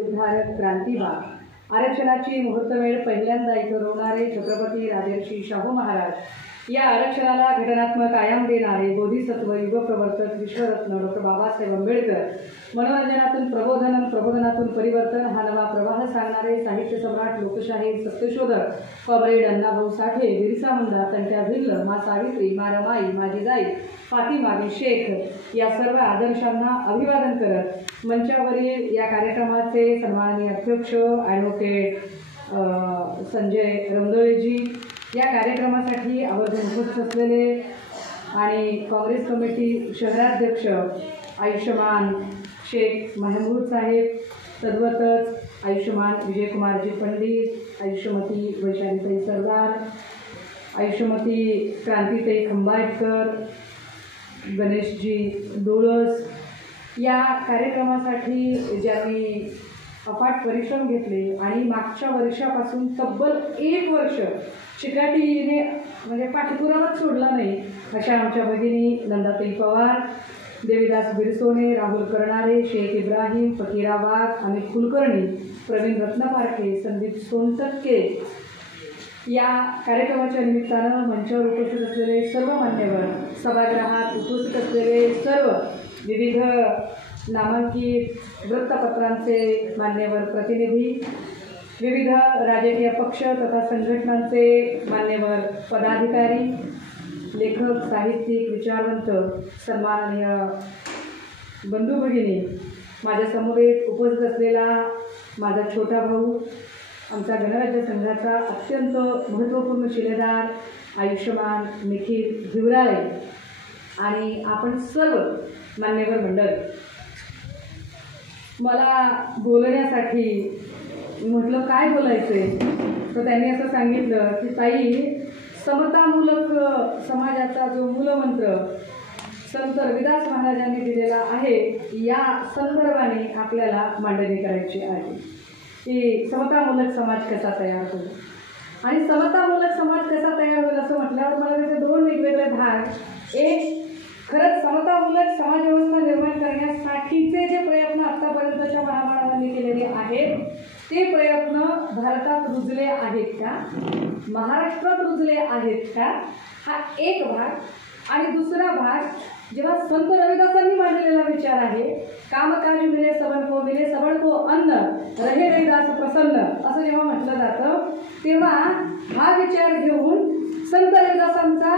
उद्धारक क्रांतीबाग आरक्षणाची मुहूर्तमेढ पहिल्यांदा इथं छत्रपती राजर्षी शाहू महाराज या आरक्षणाला घटनात्मक आयाम देणारे बोधिसत्व युगप्रवर्तक विश्वरत्न डॉक्टर बाबासाहेब आंबेडकर मनोरंजनातून प्रबोधनातून परिवर्तन हा नवा प्रवाह सांगणारे साहित्य सम्राट लोकशाहीर सत्यशोधक कॉम्रेड अण्णाभाऊ साठे बिरसा मुंडा तंट्या भिल्ल मा सावित्री मा रमाई मा जिजाई फातिमा शेख या सर्व आदर्शांना अभिवादन करत मंचावरील या कार्यक्रमाचे सन्माननीय अध्यक्ष ॲडव्होकेट संजय रंगोळेजी या कार्यक्रमासाठी आवर्जून उपस्थित असलेले आणि काँग्रेस कमिटी शहराध्यक्ष आयुष्यमान शेख महमूद साहेब, तद्वतच आयुष्यमान विजयकुमारजी पंडित, आयुष्यमती वैशालीताई सरदार, आयुष्यमती क्रांतीताई खंबाटकर, गणेशजी डोळस या कार्यक्रमासाठी ज्यांनी अफाट परिश्रम घेतले आणि मागच्या वर्षापासून तब्बल 1 वर्ष चिकाटीने म्हणजे पाठपुरावाच सोडला नाही अशा आमच्या भगिनी नंदाताई पवार, देवीदास बिरसोने, राहुल करणारे, शेख इब्राहिम, फकीरा वाघ, अमित कुलकर्णी, प्रवीण रत्नपारखे, संदीप सोनटक्के या कार्यक्रमाच्या निमित्तानं मंचावर उपस्थित असलेले सर्व मान्यवर, सभागृहात उपस्थित असलेले सर्व विविध नामांकित वृत्तपत्रांचे मान्यवर प्रतिनिधी, विविध राजकीय पक्ष तथा संघटनांचे मान्यवर पदाधिकारी, लेखक, साहित्यिक, विचारवंत, सन्माननीय बंधू भगिनी, माझ्या समवेत उपस्थित असलेला माझा छोटा भाऊ, आमचा गणराज्य संघाचा अत्यंत महत्त्वपूर्ण शिलेदार आयुष्यमान निखिल हिवराळे आणि आपण सर्व मान्यवर मंडळ. मला बोलण्यासाठी म्हटलं काय बोलायचंय तर त्यांनी असं सांगितलं की ताई, समतामूलक समाजाचा जो मूलमंत्र संत रविदास महाराजांनी दिलेला आहे या संदर्भाने आपल्याला मांडणी करायची आहे की समतामूलक समाज कसा तयार होईल. आणि समतामूलक समाज कसा तयार होईल असं म्हटल्यावर मला त्याचे 2 वेगवेगळे भाग, एक खरंच समतामूलक समाजव्यवस्था निर्माण करण्यासाठीचे जे प्रयत्न आत्तापर्यंतच्या महामानवांनी केलेले आहेत ते प्रयत्न भारतात रुजले आहेत का, महाराष्ट्रात रुजले आहेत का, हा एक भाग. आणि दुसरा भाग, जेव्हा संत रविदासांनी मांडलेला विचार आहे कामकाज मिले सबन को अन्न रहे रविदास प्रसन्न असं जेव्हा म्हटलं जातं तेव्हा हा विचार घेऊन संत रविदासांचा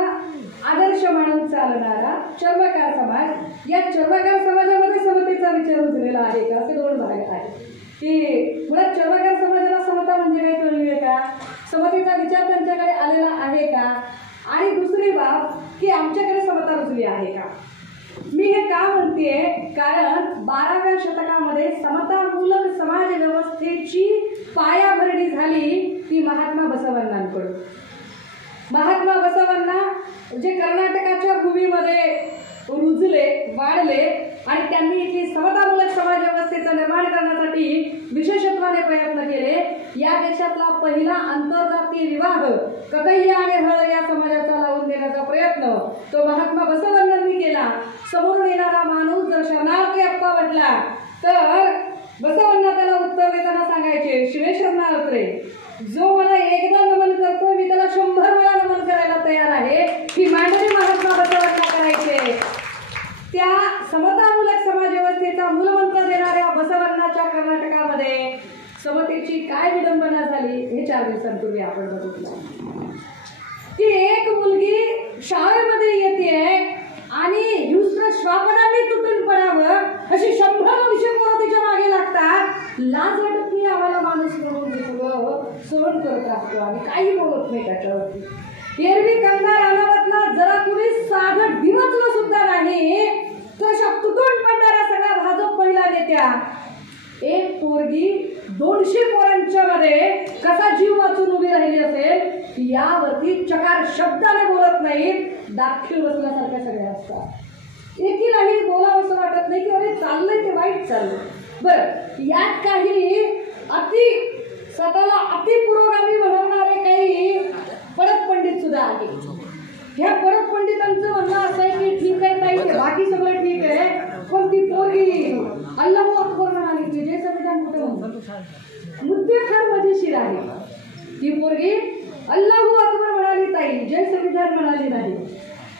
आदर्श मानून चालणारा चर्मकार समाज, या चर्मकार समाजामध्ये समतेचा विचार रुजलेला आहे का, असे 2 भाग आहेत की मुळात चर्मकार समाजाला समता म्हणजे काय कळली आहे का, समतेचा विचार त्यांच्याकडे आलेला आहे का, आणि दुसरी बाब की आमच्याकडे समता रुजली आहे का. मी हे का म्हणतेय कारण 12व्या शतकामध्ये समतामूलक समाज व्यवस्थेची पायाभरणी झाली ती महात्मा बसवण्णांकडून. महात्मा बसवण्णा जे कर्नाटकाच्या भूमीमध्ये रुजले, वाढले आणि त्यांनी इथली समतामूलक समाज व्यवस्थेचं निर्माण करण्यासाठी विशेषत्वाने प्रयत्न केले. या देशातला पहिला आंतरजातीय विवाह ककय्या आणि हळ या समाजाचा लावून देण्याचा प्रयत्न तो महात्मा बसवण्णांनी केला. समोरून येणारा माणूस जर शरणार्थी अप्पा म्हटला तर बसवण्णा त्याला उत्तर देताना सांगायचे, शिवे शरणार्थ रे, जो मला एकदा नमन करतो मी त्याला 100 वेळा नमन करायला तयार आहे. ही मांडणी महात्मा बसवण्णा करायचे. त्या समतामूलक समाज व्यवस्थेचा मूलमंत्र देणाऱ्या बसवण्णाच्या कर्नाटकामध्ये समतेची काय विडंबना झाली हे 4 दिवसांपूर्वी आपण बघितलं की एक मुलगी शाळेमध्ये येते आणि हिंस्र श्वापनांनी तुटून पडावं अशी 100-200 पोरं तिच्या मागे लागतात. लाज वाटत नाही आम्हाला माणूस म्हणून सगळं सहन करत राहतो आणि काही बोलत नाही त्याच्यावरती. एरवी कंगाल अनावतला जरा कुणी साधं दिवसलं सुद्धा नाही तर अशा तुटून पडणारा सगळा भाजप महिला नेत्या एक पोरगी 200 पोरांच्या मध्ये कसा जीव वाचून उभी राहिली असेल यावरती चकार शब्दाने बोलत नाहीत. दाखील बसल्यासारख्या सगळ्या असतात. एकीलाही बोलावं असं वाटत नाही की अरे चाललंय ते वाईट चाललंय. बरं, यात काही स्वतःला अतिपुरोगामी बनवणारे काही परत पंडित सुद्धा आहेत. ह्या परत पंडितांचं म्हणणं असं आहे की ठीक आहे ताई, बाकी सगळं ठीक आहे पण ती पोरगी अल्लाहू अकबर म्हणाली की जे संविधान कुठे म्हणतात मुद्दे फार मजेशीर आहे. ती पोरगी अल्लाहू अकबर म्हणाली ताई, जय संविधान म्हणाली नाही.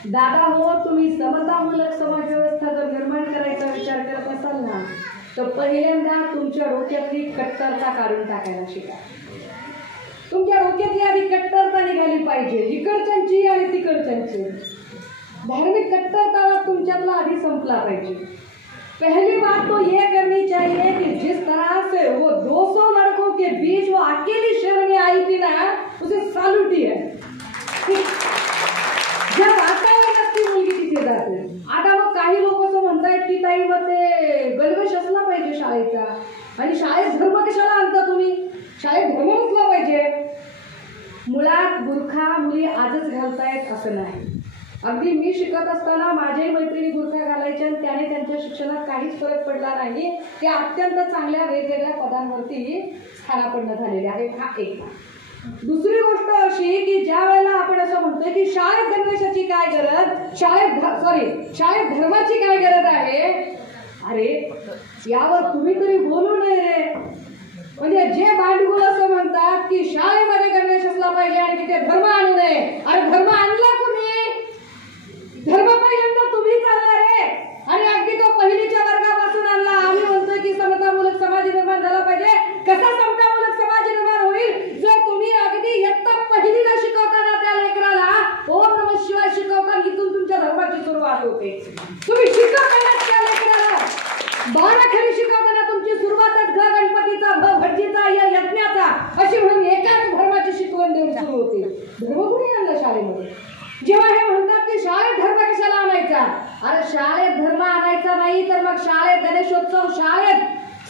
दादा हो, तुम्ही समतामूलक समाज व्यवस्था जर निर्माण करायचा विचार करत असाल ना, तर पहिल्यांदा तुमच्या डोक्यातली कट्टरता काढून टाकायला शिका. तुमच्या डोक्यातली आधी कट्टरता निघाली पाहिजे, इकडच्यांची आणि तिकडच्यांची. धार्मिक कट्टरता तुमच्यातला आधी संपला पाहिजे. पहली बात तो ये करनी चाहिए कि जिस तरह से वो 200 लड़कों के बीच वो अकेली शहर में आई थी ना, उसे सालूटी है. ज्या वातावरणात ती मुलगी तिथे जाते. आता मग काही लोक असं म्हणतायत की ताई मग ते गणवेश असला पाहिजे शाळेचा, आणि शाळेत धर्म कशाला आणता तुम्ही? शाळेत धर्म नसला पाहिजे. मुळात बुरखा मुली आजच घालतायत असं नाही. अगदी मी शिकत असताना माझ्याही मैत्रिणी बुरखा घालायच्या आणि त्याने त्यांच्या शिक्षणात काहीच फरक पडला नाही. ते अत्यंत चांगल्या वेगवेगळ्या पदांवरती स्थानापन्न झालेले आहे. हा एक. दुसरी गोष्ट अशी की ज्या वेळेला आपण असं म्हणतोय की शाळेत गणवेशाची काय गरज, शाळेत धर्माची काय गरज आहे, अरे यावर तुम्ही तरी बोलू नये रे. म्हणजे जे भांडगुळ असं म्हणतात की शाळेमध्ये गणवेश असला पाहिजे आणि तिथे धर्म आणू नये. अरे धर्म आणला कुणी? धर्म पहिल्यांदा तुम्हीच आणला रे. आणि अगदी तो पहिलीच्या वर्गापासून आणला. आम्ही म्हणतोय की समतामूलक समाज निर्माण झाला पाहिजे. कसा समतामूलक समाज निर्माण होईल? जर तुम्ही अगदी इयत्ता पहिलीला शिकवताना त्या लेकराला ओम नमः शिवाय शिकवता, इथून तुमच्या धर्माची सुरुवात होते. तुम्ही शिकवताना त्या लेकराला बाराखडी शिकवताना तुमची सुरुवातच ग गणपतीचा, भ भटजीचा, या यज्ञाचा अशी म्हणून एकाच धर्माची शिकवण देऊन सुरू होते. धर्म कुणी आणला शाळेमध्ये? जेव्हा हे म्हणतात की शाळेत धर्म कशाला आणायचा, अरे शाळेत धर्म आणायचा नाही तर मग शाळेत गणेशोत्सव, शाळेत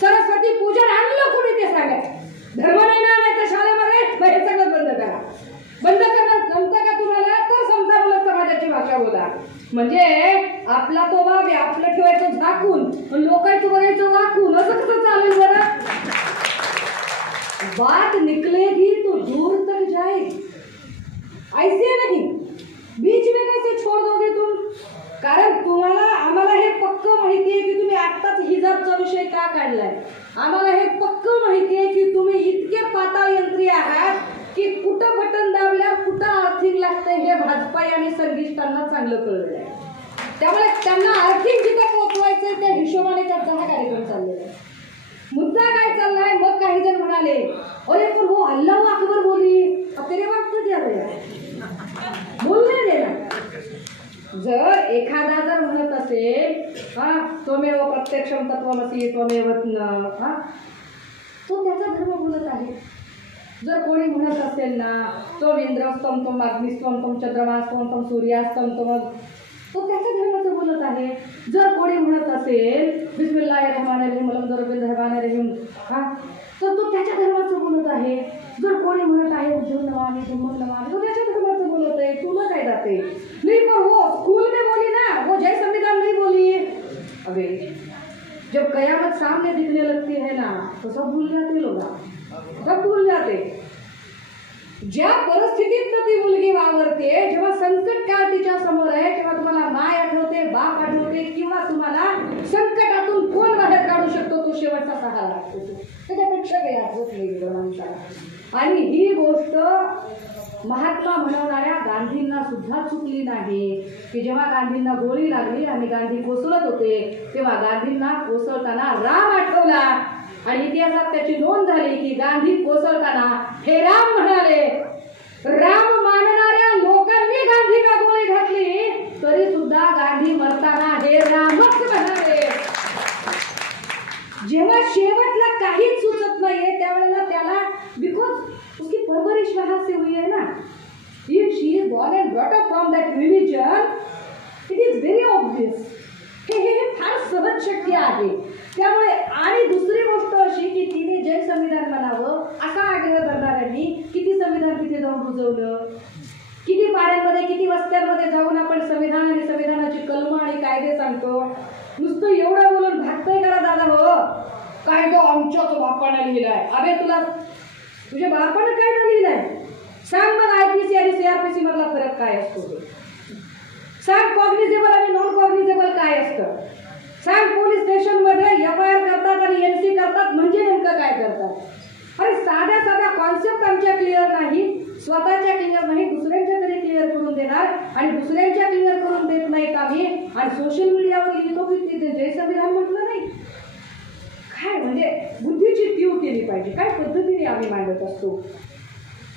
सरस्वती पूजन आणलं कुणी ते सांगा. धर्म नाही ना आणायचा शाळेमध्ये, मग हे सगळं बंद करा. बंद करणं जमतं का तुम्हाला? तर समतामूलक समाजाची भाषा बोला. म्हणजे आपला तो बाब आहे, आपलं ठेवायचं झाकून, लोकांचं बघायचं वाकून, असं कसं चालेल बरं? बात निकलेगी तो दूर तक जाएगी, ऐसे नहीं बीच में कैसे छोड़ दोगे तुम? कारण तुम्हाला आम्हाला हे पक्क माहिती आहे की तुम्ही आत्ताच हिजाबचा विषय का काढलाय. आम्हाला हे पक्क माहिती आहे की तुम्ही इतके पाताळ यंत्री आहात की कुठं बटन दाबल्या कुठं अर्थिंग लागतंय हे भाजपाई आणि सर्गिष्टांना चांगलं कळलं आहे. त्यामुळे त्यांना अर्थिंग जिथं पोहोचवायचंय त्या हिशोबाने त्यांचा हा कार्यक्रम चाललेला आहे. मुद्दा काय चाललाय? मग काही जण म्हणाले अरे पण वो अल्लाह अकबर बोली, तेरे बाप कधी आले बोलणे दे ना. जर एखादा जर म्हणत असेल त्वमेव प्रत्यक्षम तत्त्वमसि त्वमेव, तो त्याचा धर्म बोलत आहे. जर कोणी म्हणत असेल ना तो इंद्रस्तम तम अग्निस्तम तम चंद्रमास्तम तम सूर्यास्तम तम, तो त्याच्या धर्माचं बोलत आहे. जर कोणी म्हणत असेल बिस्मिल्लाहिर्रहमानिर्रहीम अलहम्दुलिल्लाहिर्रहमानिर्रहीम, तर तो त्याच्या धर्माचं बोलत आहे. जर कोणी म्हणत आहे उज्जवल नमामि धम्मम नमामि, तो त्याच्या धर्माचं बोलत आहे. तुला काय जाते? नहीं पर वो स्कूल में बोली ना, वो जय संविधान नहीं बोली. अबे जब कयामत सामने दिखने लगती है ना तो सब भूल जाते लोग, सब भूल जाते. ज्या परिस्थितीत ती मुलगी वावरते, जेव्हा संकट काळ तिच्या समोर आहे, तेव्हा तुम्हाला माय आठवते, बाप आठवते, किंवा तुम्हाला संकटातून कोण बाहेर काढू शकतो तो शेवटचा सहारा लागतो. त्याच्यापेक्षा काही आठवत नाही गेलं माणसाला. आणि ही गोष्ट महात्मा म्हणवणाऱ्या गांधींना सुद्धा चुकली नाही की जेव्हा गांधींना गोळी लागली आणि गांधी कोसळत होते तेव्हा गांधींना कोसळताना राम आठवला. आणि इतिहासात त्याची नोंद झाली की गांधी कोसळताना हे राम म्हणाले. राम मानणाऱ्या लोकांनी गांधींना गोळी घातली तरी सुद्धा गांधी मरताना हे रामच म्हणाले. जेव्हा शेवटला काहीच सुचत नाहीये त्यावेळेला त्याला, बिकॉज उसकी परवरिश वहां से हुई है ना, if she is born and brought up from that religion, it is very obvious. हे फार सहज शक्य आहे. त्यामुळे आणि दुसरी गोष्ट अशी की तिने जय संविधान म्हणावं असा आग्रह धरणाऱ्यांनी किती संविधान तिथे जाऊन रुजवलं, किती पाड्यांमध्ये किती वस्त्यांमध्ये जाऊन आपण संविधान आणि संविधानाची कलमं आणि कायदे सांगतो. नुसतं एवढं बोलून भागतंय करा दादा हो, कायदा आमच्याच बापाने लिहिलाय. अबे तुला तुझ्या बापानं कायदा लिहिलाय सांग. मग IPC आणि CRPC मधला फरक काय असतो सांग. कॉग्निझेबल आणि नॉन कॉग्निझेबल काय असतं सांग. पोलीस स्टेशन मध्ये FIR करतात आणि NC करतात म्हणजे नेमकं काय करतात स्वतःच्या क्लिअर नाही दुसऱ्यांच्या तरी क्लिअर करून देणार, आणि दुसऱ्यांच्या क्लिअर करून देत नाहीत आम्ही, आणि सोशल मीडियावर लिहितो की ते जय संविधान म्हटलं नाही. काय म्हणजे बुद्धीची कीव केली पाहिजे, काय पद्धतीने आम्ही मांडत असतो.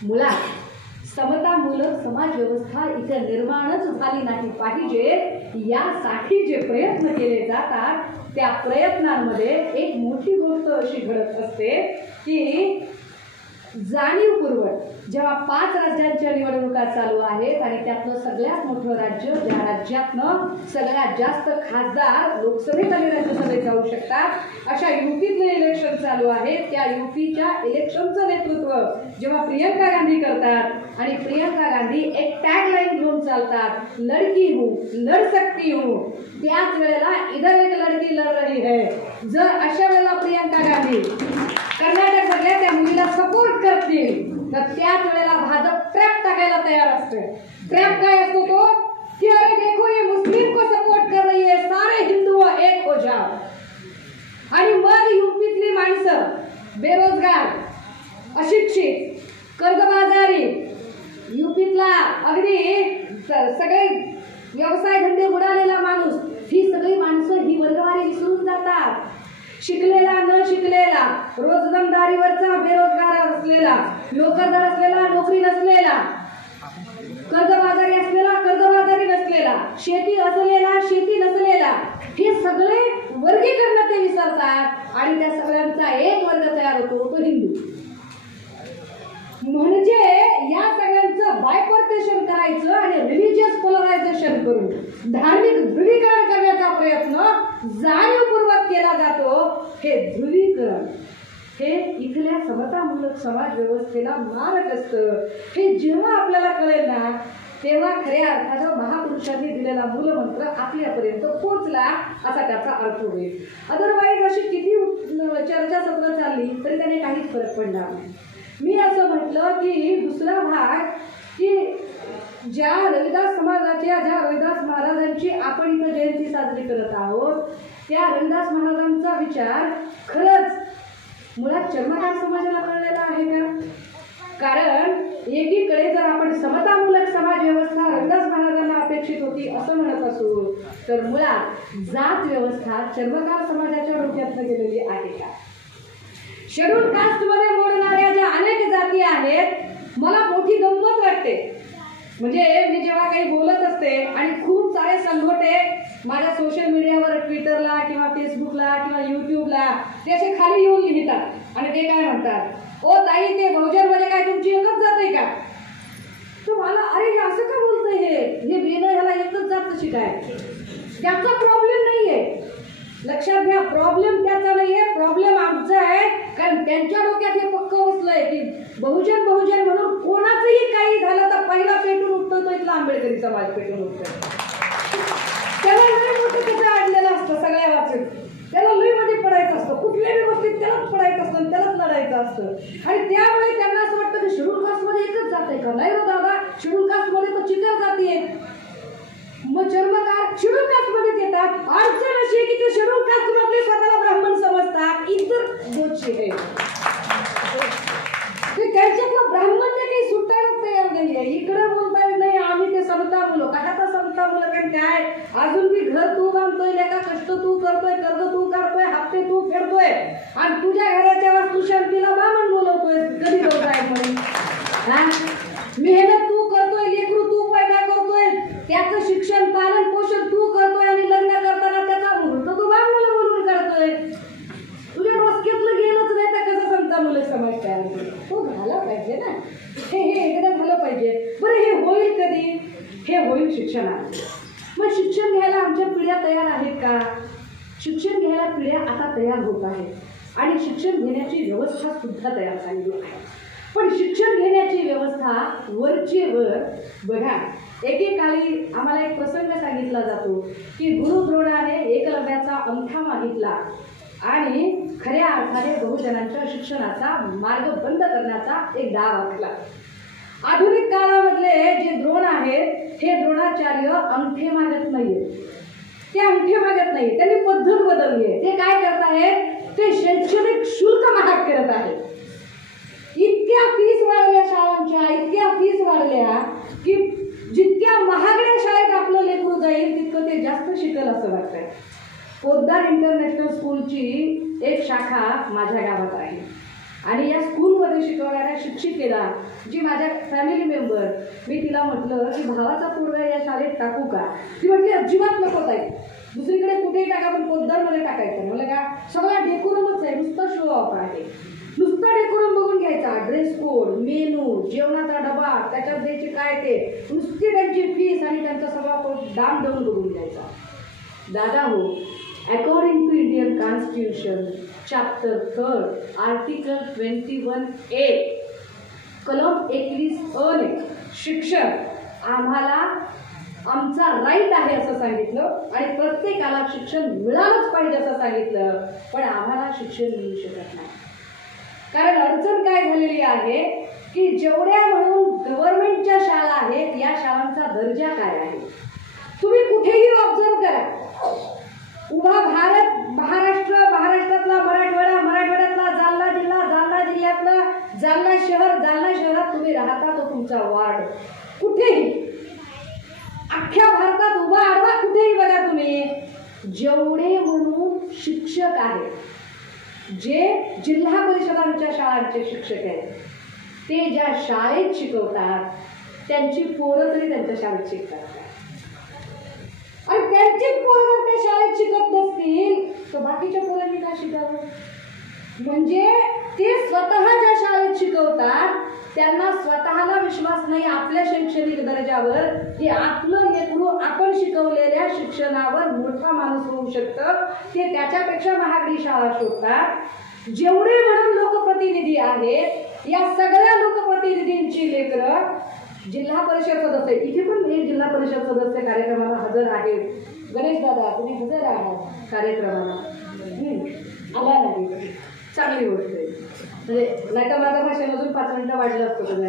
मुळात समतामूलक समाज व्यवस्था इथे निर्माणच झाली नाही पाहिजे, यासाठी जे प्रयत्न केले जातात त्या प्रयत्नांमध्ये एक मोठी गोष्ट अशी घडत असते की जाणीवपूर्वक जेव्हा 5 राज्यांच्या निवडणुका चालू आहेत आणि त्यातलं सगळ्यात मोठं राज्य ज्या राज्यातनं सगळ्यात जास्त खासदार लोकसभेत आणि राज्यसभेत जाऊ शकतात अशा युपीतले इलेक्शन चालू आहेत, त्या युपीच्या इलेक्शनचं नेतृत्व जेव्हा प्रियंका गांधी करतात आणि प्रियंका गांधी एक टॅगलाईन घेऊन चालतात, लडकी हूं लढ सकती हूं, त्याच वेळेला इधर एक लडकी लढ रही है. जर अशा वेळेला प्रियंका गांधी कर्नाटक मधल्या त्या मुलीला सपोर्ट करतील तर त्याच वेळेला भाजप ट्रॅप टाकायला तयार असते. ट्रॅप काय असतो तो की अरे देखो ये मुस्लिम को सपोर्ट कर रही है, सारे हिंदू एक हो जाओ. आणि मग युपीतली माणसं बेरोजगार, अशिक्षित, कर्जबाजारी, युपीतला अगदी सगळे व्यवसाय धंदे बुडालेला माणूस, ही सगळी माणसं ही वर्गवारी विसरून जातात. शिकलेला न शिकलेला, रोजंदारीवरचा बेरोजगार असलेला, नोकरदार असलेला, नोकरी नसलेला, कर्जबाजारी असलेला, कर्जबाजारी नसलेला, शेती असलेला, शेती नसलेला, हे सगळे वर्गीकरण ते विसरतात आणि त्या सगळ्यांचा एक वर्ग तयार होतो, तो हिंदू. म्हणजे या सगळ्यांचं बायपर्टेशन करायचं आणि रिलिजियस पोलरायझेशन करून धार्मिक ध्रुवीकरण करण्याचा प्रयत्न जाणीवपूर्वक केला जातो. हे ध्रुवीकरण हे इथल्या समतामूलक समाज व्यवस्थेला मारक असतं. हे जेव्हा आपल्याला कळेल ना तेव्हा खऱ्या अर्थानं महापुरुषांनी दिलेला मूलमंत्र आपल्यापर्यंत पोहोचला असा त्याचा अर्थ होईल. अदरवाईज अशी किती चर्चासत्र चालली तरी त्याने काहीच फरक पडणार नाही. मी असं म्हटलं की दुसरा भाग की ज्या रविदास समाजाच्या, ज्या रविदास महाराजांची आपण इथं जयंती साजरी करत आहोत, त्या रविदास महाराजांचा विचार खरंच मुळात चर्मकार समाजाला कळलेला आहे का? कारण एकीकडे जर आपण समतामूलक समाज व्यवस्था रविदास महाराजांना अपेक्षित होती असं म्हणत असू, तर मुळात जात व्यवस्था चर्मकार समाजाच्या डोक्यातनं गेलेली आहे का? शेड्यूल कास्ट मध्ये मोडणाऱ्या ज्या अनेक जाती आहेत, मला मोठी गंमत वाटते. म्हणजे मी जेव्हा काही बोलत असते आणि खूप सारे संघोटे माझ्या सोशल मीडियावर, ट्विटरला किंवा फेसबुकला किंवा युट्यूबला ते असे खाली येऊन लिहितात आणि ते काय म्हणतात, ओ ताई ते बहुजन मध्ये काय तुमची एकच जात आहे का? तर मला अरे हे असं का बोलतंय, हे बेन ह्याला एकच जात कशी काय? त्याचा प्रॉब्लेम नाहीये, लक्षात घ्या, प्रॉब्लेम त्याचा नाहीये, प्रॉब्लेम आमचा आहे. कारण त्यांच्या डोक्यात हे पक्क बसलंय की बहुजन बहुजन म्हणून कोणाचंही काही झालं तर पहिला पेटून उठतो तो इथला आंबेडकरी समाज पेटून उठतोय. त्याला लय मोठं त्याचं अडलेलं असतं सगळ्या वाचून, त्याला लय मध्ये पडायचं असतं, कुठल्याही गोष्टीत त्यालाच पडायचं असतं, त्यालाच लढायचं असतं. आणि त्यामुळे त्यांना असं वाटतं की शेड्यूल कास्ट मध्ये एकच जात आहे का? नाही हो दादा, शेड्यूल कास्ट मध्ये तर चिकर जाती आहे. मग चर्मकार शेड्यूल कास्ट मध्ये येतात. अडचण अशी आहे की ते शेड्यूल कास्ट मधले स्वतःला ब्राह्मण समजतात, इतर गोष्टी आहे त्यांच्यातलं ब्राह्मण्य काही सुटायला तयार नाहीये. इकडे बोलताय नाही आम्ही ते समतामूलक, कशाचा समतामूलक आणि काय? अजून मी घर तू बांधतोय, लेका कष्ट तू करतोय, कर्ज तू करतोय, हप्ते तू फेडतोय आणि तुझ्या घराच्या वास्तू शांतीला बामण बोलवतोय. कधी बोलताय म्हणून मेहनत तू करतोय, लेकरू तू पैदा करतोय, त्याचं शिक्षण पालन पोषण तू करतोय आणि लग्न करताना त्याचा मुहूर्त तू बामणाला बोलून करतोय. तुझ्या डोसक्यातलं गेलंच नाही तर कसं समतामूलक समाज तयार होईल? तो झाला पाहिजे ना, हे एकदा झालं पाहिजे. बरं हे होईल कधी? हे होईल शिक्षणात. मग शिक्षण घ्यायला आमच्या पिढ्या तयार आहेत का? शिक्षण घ्यायला पिढ्या आता तयार होत आहेत आणि शिक्षण घेण्याची व्यवस्था सुद्धा तयार झालेली आहे. पण शिक्षण घेण्याची व्यवस्था वरचे वर बघा. एकेकाळी आम्हाला एक प्रसंग सांगितला जातो की गुरु द्रोणाने एकलव्याचा अंगठा मागितला आणि खऱ्या अर्थाने बहुजनांच्या शिक्षणाचा मार्ग बंद करण्याचा एक डाव आखला. आधुनिक काळामधले जे द्रोण आहेत हे द्रोणाचार्य अंगठे मागत नाहीये, ते अंगठे मागत नाही, त्यांनी पद्धत बदलली आहे. ते काय करत आहेत? ते शैक्षणिक शुल्क महाग करत आहेत. इतक्या फीस वाढवल्या शाळांच्या, इतक्या फीस एक शाखा माझ्या गावात आहे आणि या स्कूलमध्ये शिकवणाऱ्या शिक्षिकेला, जी माझ्या फॅमिली मेंबर, मी तिला म्हटलं की भावाचा पोरगा या शाळेत टाकू का? ती म्हटली अजिबात नको ताई, दुसरीकडे कुठेही टाका पण पोद्दारमध्ये टाकायचं. म्हणलं का सगळा डेकोरमच आहे, नुसता शो ऑफ आहे, नुसता डेकोरम बघून घ्यायचा, ड्रेस कोड, मेनू, जेवणाचा डबा, त्याच्यात द्यायचे काय ते, नुसती त्यांची फीस आणि त्यांचा सगळा तो डाम डोन बघून घ्यायचा. दादा हो, according to Indian constitution chapter 3 article 21A कलम 21A ने शिक्षण आम्हाला आमचा राईट आहे असं सांगितलं आणि प्रत्येकाला शिक्षण मिळालंच पाहिजे असं सांगितलं. पण आम्हाला शिक्षण मिळू शकत नाही, कारण अडचण काय झालेली आहे की जेवढ्या म्हणून गव्हर्नमेंटच्या शाळा आहेत या शाळांचा दर्जा काय आहे तुम्ही कुठेही ऑब्झर्व करा. उभा भारत, महाराष्ट्रातला मराठवाडा, मराठवाड्यातला जालना जिल्हा, जालना जिल्ह्यातला जालना शहर, जालना शहरात तुम्ही राहता तो तुमचा वार्ड, कुठेही अख्ख्या भारतात उभा आडवा कुठेही बघा तुम्ही, जेवढे म्हणून शिक्षक आहेत, जे जिल्हा परिषदांच्या शाळांचे शिक्षक आहेत, ते ज्या शाळेत शिकवतात त्यांची पोरं तरी त्यांच्या शाळेत शिकतात आणि त्यांची पोरं त्या शाळेत शिकत नसतील तर बाकीच्या पोरांनी काय शिकावं? म्हणजे ते स्वतः ज्या शाळेत शिकवतात त्यांना स्वतःला विश्वास नाही आपल्या शैक्षणिक दर्जावर की आपलं लेकरू आपण शिकवलेल्या शिक्षणावर मोठा माणूस होऊ शकतं, ते त्याच्यापेक्षा महागडी शाळा शोधतात. जेवढे म्हणून लोकप्रतिनिधी आहेत या सगळ्या लोकप्रतिनिधींची लेकरं जिल्हा परिषद सदस्य, इथे पण एक जिल्हा परिषद सदस्य कार्यक्रमाला हजर आहेत. गणेश दादा तुम्ही हजर आहात कार्यक्रमाला, आला नाही, चांगली गोष्ट आहे. म्हणजे नाही तर माझ्या भाषेमधून 5 मिनिटं वाढलं असतं तुम्ही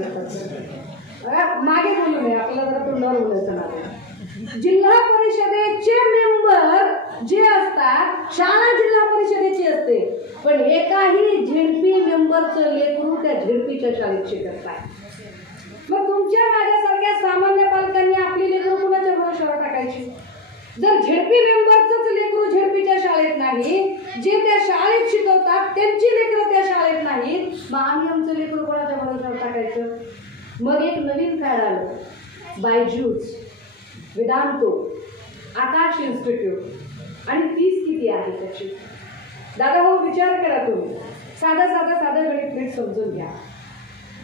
मागे बोलू नये, आपल्याला जरा तोंडावर बोलायचं नाही. जिल्हा परिषदेचे मेंबर जे असतात शाळा जिल्हा परिषदेची असते, पण एकाही झेडपी मेंबरचं लेकरू त्या झेडपीच्या शाळेत शिकत नाही. मग तुमच्या माझ्यासारख्या सामान्य पालकांनी आपली लेकरू कुणाच्या भरोशावर टाकायची? जर झेडपी मेंबरचंच लेकरू झेडपीच्या शाळेत नाही, जे त्या शाळेत शिकवतात त्यांची लेकरं त्या शाळेत नाहीत, मग आम्ही आमचं लेकरू कोणाच्या भरोशावर टाकायचं? मग एक नवीन फॅड आलं, बायजूस, वेदांतो, आकाश इन्स्टिट्यूट, आणि फीस किती आहे त्याची? दादा हो विचार करा तुम्ही, साधं गणित नीट समजून घ्या.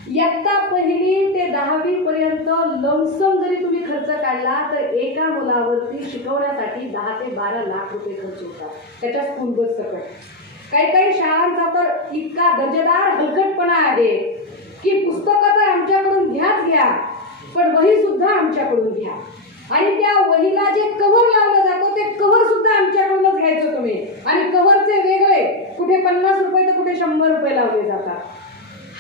इयत्ता 1 ते 10वी पर्यंत लमसम जरी तुम्ही खर्च काढला तर एका मुलावरती शिकवण्यासाठी 10 ते 12 लाख रुपये खर्च होतात, त्याच्या स्कूल बस सकट. काही शाळांचा तर इतका दर्जेदार हलकटपणा आहे की पुस्तकं तर आमच्याकडून घ्या, पण वही सुद्धा आमच्याकडून घ्या, आणि त्या वहीला जे कव्हर लावलं जातं ते कव्हर सुद्धा आमच्याकडूनच घ्यायचं तुम्ही, आणि कव्हरचे वेगळे, कुठे 50 रुपये तर कुठे 100 रुपये लावले जातात.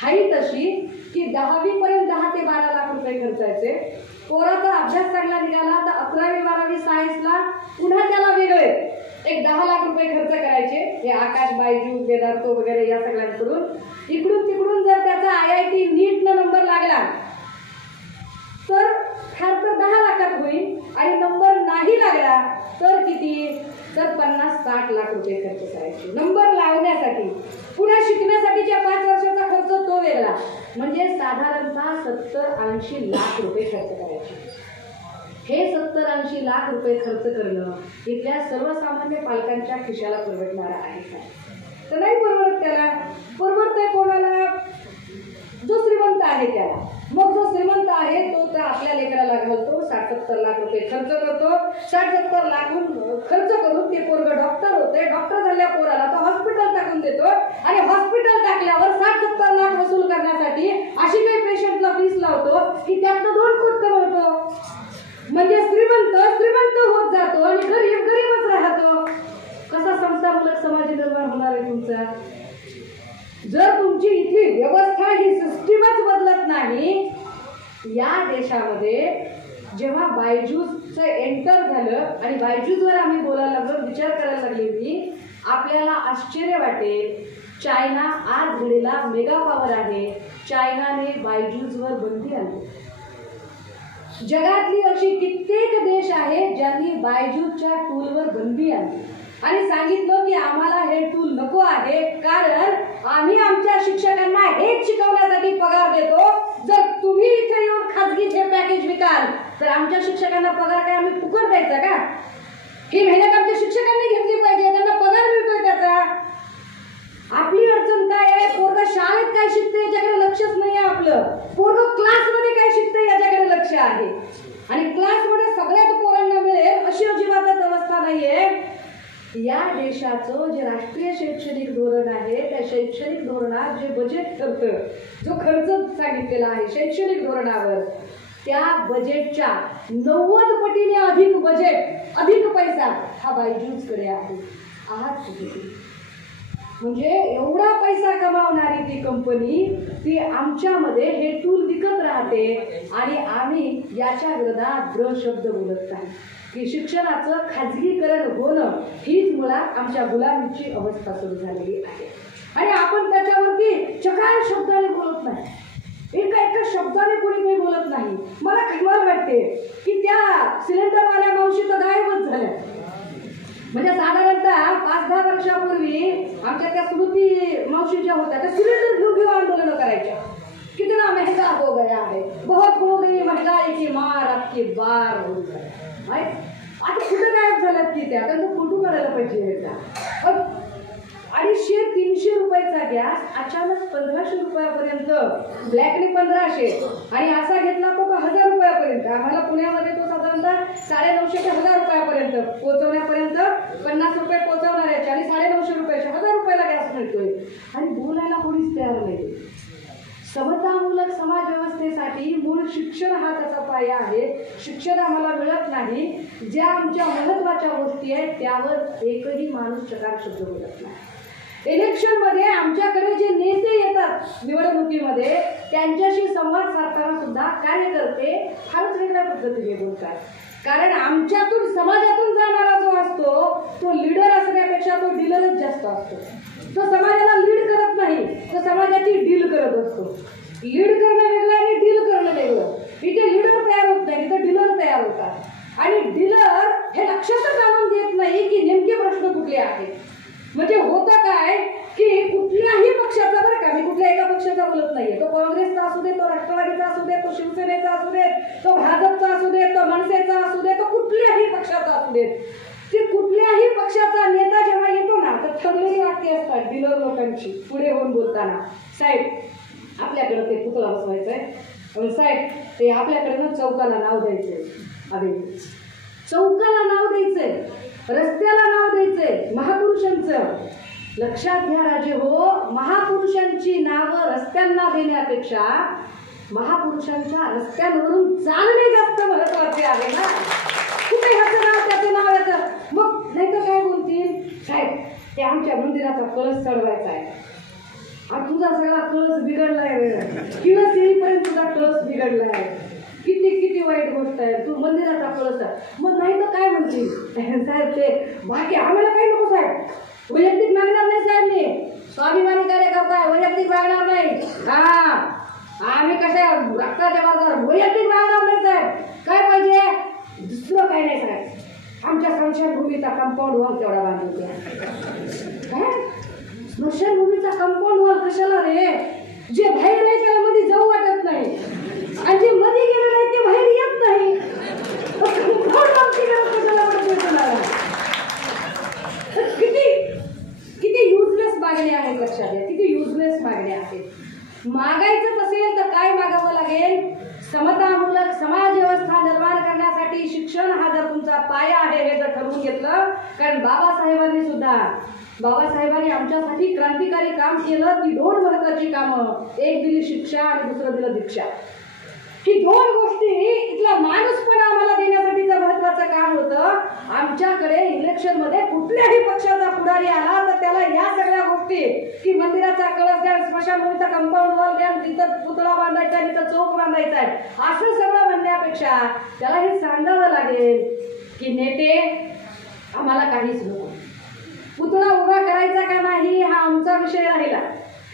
हाई तशी की 10वी पर्यंत 10 ते 12 लाख रुपये खर्चायचे. पोराचा अभ्यास चांगला निघाला तर 11वी 12वी सायन्सला पुन्हा त्याला वेगळे एक 10 लाख रुपये खर्च करायचे. हे आकाश, बायजूस, वेदांतो वगैरे या सगळ्यांकडून. इकडून तिकडून जर त्याचा IIT नीटनं नंबर लागला तर खर्च 10 लाखात होईल, आणि नंबर नाही लागला तर किती? तर 50-60 लाख रुपये खर्च करायचे नंबर लावण्यासाठी. पुन्हा शिकण्यासाठीच्या 5 वर्षाचा खर्च तो वेगळा, म्हणजे साधारणतः 70-80 लाख रुपये खर्च करायचे. हे 70-80 लाख रुपये खर्च करणं इथल्या सर्वसामान्य पालकांच्या खिशाला परवडणारं आहे का? तर नाही परवडत. त्याला परवडतंय कोणाला? जो श्रीमंत आहे त्याला. मग जो श्रीमंत आहे तो तर आपल्या लेकराला घालतो, 60-70 लाख रुपये खर्च करतो. 60-70 लाख खर्च करून ते पोरगं डॉक्टर होते. डॉक्टर झाल्या पोराला तो हॉस्पिटल टाकून देतो, आणि हॉस्पिटल टाकल्यावर 60-70 लाख वसूल करण्यासाठी अशी काही पेशंटला फीस लावतो की त्यातनं 2 कोट कमवतो. म्हणजे श्रीमंत होत जातो आणि गरीबच राहतो. कसा समतामूलक समाज निर्माण होणार आहे तुमचा? जर तुमची इथली व्यवस्था ही सिस्टीमच बदलत नाही. या देशामध्ये जेव्हा बायजूसचं एंटर झालं आणि बायजूसवर आम्ही बोलायला लागलो, विचार करायला लागले मी, आपल्याला आश्चर्य वाटेल. चायना आज घडीला मेगा पॉवर आहे. चायनाने बायजूसवर बंदी आणली. जगातली अशी कित्येक देश आहेत ज्यांनी बायजूसच्या टूलवर बंदी आणली. आणि सांगितलं की आम्हाला हे टूल नको आहे, कारण आम्ही आमच्या शिक्षकांना हेच शिकवण्यासाठी पगार देतो. जर तुम्ही इथे येऊन खाजगी हे पॅकेज विकाल तर आमच्या शिक्षकांना पगार काय आम्ही फुकट द्यायचा का? ही मेहनत आमच्या शिक्षकांनी घेतली पाहिजे, त्यांना पगार मिळतोय त्याचा. आपली अडचण काय आहे? पोरग शाळेत काय शिकते याच्याकडे लक्षच नाही आहे आपलं. पोरग क्लासमध्ये काय शिकते याच्याकडे लक्ष आहे. आणि क्लासमध्ये सगळ्याच पोरांना मिळेल अशी अजिबातच अवस्था नाहीये. या देशाचं जे राष्ट्रीय शैक्षणिक धोरण आहे त्या शैक्षणिक धोरणात जे बजेट ठरतं, जो खर्च सांगितलेला आहे शैक्षणिक धोरणावर, त्या बजेटच्या 90 पटीने अधिक बजेट, अधिक पैसा हा बायजूसकडे आहे. आहात कुठे? म्हणजे एवढा पैसा कमावणारी ती कंपनी ती आमच्यामध्ये हे टूल विकत राहते आणि आम्ही याच्या विरोधात ब्र शब्द बोलत नाही की शिक्षणाचं खाजगीकरण होणं हीच मुळात आमच्या गुलामीची अवस्था सुरू झालेली आहे. आणि आपण त्याच्यावरती चकार शब्दाने बोलत नाही, एका शब्दाने कोणी काही बोलत नाही. मला कमाल वाटते की त्या सिलेंडरवाल्या मावशी तर गायबच झाल्या. म्हणजे साधारणतः 5-10 वर्षापूर्वी आमच्या त्या स्मृती मावशी ज्या होत्या त्या सिलेंडर घेऊ आंदोलन करायच्या. कितना महंगा हो गया है, बहुत हो गई महंगाई की मार, आपकी बार हो गया. आता कुठे गायब झाल्यात की त्या? त्यांचा फोटो काढायला पाहिजे का? 250-300 रुपयाचा गॅस अचानक 1500 रुपयापर्यंत, ब्लॅकने 1500 आणि असा घेतला तो 1000 रुपयापर्यंत. आम्हाला पुण्यामध्ये तो साधारणतः 950 ते 1000 रुपयापर्यंत पोहोचवण्यापर्यंत 50 रुपये पोहोचवणाऱ्याचे आणि 950 रुपयाचे 1000 रुपयाला गॅस मिळतोय. आणि बोलायला कोणीच तयार नाही. समतामूलक समाज व्यवस्थेसाठी मूळ शिक्षण हा त्याचा पाया आहे. शिक्षण आम्हाला मिळत नाही. ज्या आमच्या महत्वाच्या गोष्टी आहेत त्यावर एकही माणूस चकार शब्द बोलत नाही. इलेक्शन मध्ये आमच्याकडे जे नेते येतात निवडणुकीमध्ये त्यांच्याशी संवाद साधताना सुद्धा कार्यकर्ते फारच वेगळ्या पद्धतीने बोलतात. कारण आमच्यातून समाजातून जाणारा जो असतो तो लीडर असण्यापेक्षा तो डीलरच जास्त असतो. तो समाजाला लीड करत नाही, तो समाजाची डील करत असतो. लीड करणं वेगळं आणि डील करणं वेगळं. इथे लीडर तयार होत नाही, इथे डीलर तयार होतात. आणि डीलर हे लक्षातच आणून देत नाही की नेमके प्रश्न कुठले आहेत. म्हणजे होतं काय की कुठल्याही पक्षाचा, बरं का मी कुठल्या एका पक्षाचा बोलत नाहीये, तो काँग्रेसचा असू दे, तो राष्ट्रवादीचा असू दे, तो शिवसेनेचा असू दे, तो भाजपचा असू दे, तो मनसेचा असू दे, तो कुठल्याही पक्षाचा असू दे, ते कुठल्याही पक्षाचा नेता जेव्हा येतो ना तर ठरलेली वाक्य असतात डीलर लोकांची पुढे होऊन बोलताना. साहेब आपल्याकडे ते पुतळा बसवायचंय, साहेब ते आपल्याकडे ना चौकाला नाव द्यायचंय, अरे चौकाला नाव द्यायचंय, रस्त्याला नाव द्यायचंय महापुरुषांचं. लक्षात घ्या राजे हो, महापुरुषांची नावं रस्त्यांना देण्यापेक्षा महापुरुषांच्या रस्त्यांवरून चालणे जास्त महत्वाचे आहे ना. कुठे ह्याचं नाव त्याचं नाव याचं, मग नाही तर काय बोलतील, साहेब ते आमच्या मंदिराचा कळस चढवायचा आहे. आणि तुझा सगळा कळस बिघडलाय, किळस येईपर्यंत तुझा कळस बिघडलाय, किती वाईट गोष्ट आहे, तू मंदिराचा कळस आहे. मग नाही तर काय म्हणतील, साहेब ते बाकी आम्हाला काही नको साहेब, वैयक्तिक मागणार नाही साहेब, मी स्वाभिमानी कार्यकर्ता आहे, वैयक्तिक मागणार नाही. हा आम्ही कशा रक्ताच्या बाजार वैयक्तिक मागणार नाही साहेब. काय पाहिजे दुसरं काय नाही साहेब, आमच्या स्मशानभूमीचा कंपाऊंड वॉल तेवढा बांधून द्या. काय स्मशानभूमीचा कंपाऊंड वॉल कशाला रे? जे बाहेर आहे त्याला मध्ये जाऊ वाटत नाही आणि जे मध्ये गेले नाही ते बाहेर येत नाही. किती युजलेस मागण्या आहेत लक्षात घ्या, किती युजलेस मागण्या आहेत. मागायचं असेल तर काय मागावं लागेल? समतामूलक समाज व्यवस्था निर्माण करण्यासाठी शिक्षण हा जर तुमचा पाया आहे हे जर ठरवून घेतलं, कारण बाबासाहेबांनी आमच्यासाठी क्रांतिकारी काम केलं. ती 2 महत्वाची कामं, एक दिली शिक्षा आणि दुसरं दिलं दीक्षा. ही 2 गोष्टी इथला माणूसपणा आम्हाला देण्यासाठीचं महत्वाचं काम होतं. आमच्याकडे इलेक्शन मध्ये कुठल्याही पक्षाचा पुढारी आला तर त्याला या सगळ्या गोष्टी की मंदिराचा कळस द्या, स्मशानभूमीचा कंपाऊंड वॉल द्या, तिथं पुतळा बांधायचा आहे, तिथं चौक बांधायचा आहे, असं सगळं म्हणण्यापेक्षा त्याला हे सांगावं लागेल की नेते आम्हाला काहीच नको, पुतळा उभा करायचा का नाही हा आमचा विषय राहिला.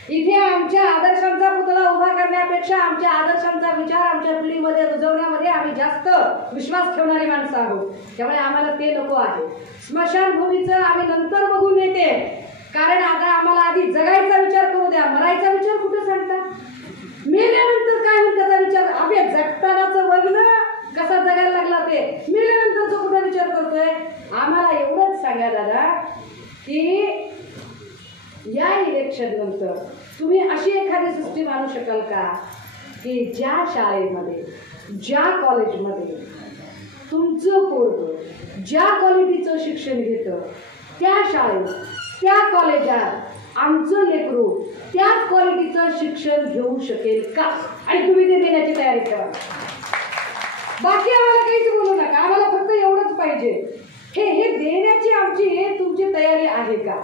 इथे आमच्या आदर्शांचा पुतळा उभा करण्यापेक्षा आमच्या आदर्शांचा विचार आमच्या पिढीमध्ये रुजवण्यामध्ये आम्ही जास्त विश्वास ठेवणारी माणसं आहोत. त्यामुळे आम्हाला ते नको आहे. स्मशानभूमीचं आम्ही नंतर बघून येते, कारण आता आम्हाला आधी जगायचा विचार करू द्या. मरायचा विचार कुठं सांगता? मेल्यानंतर काय होईल त्याचा विचार? अभे जगतानाचं बघणं कसा जगायला लागला ते, मेल्यानंतरचा कुठं विचार करतोय? आम्हाला एवढंच सांगा दादा की या इलेक्शन नंतर तुम्ही अशी एखादी सिस्टीम आणू शकाल का की ज्या शाळेमध्ये, ज्या कॉलेजमध्ये तुमचं पोरगं ज्या क्वालिटीचं शिक्षण घेतं, त्या शाळेत, त्या कॉलेजात आमचं लेकरू त्याच क्वालिटीचं शिक्षण घेऊ शकेल का? आणि तुम्ही ते देण्याची तयारी करा. बाकी आम्हाला काहीच बोलू नका, आम्हाला फक्त एवढंच पाहिजे. हे देण्याची आमची तुमची तयारी आहे का?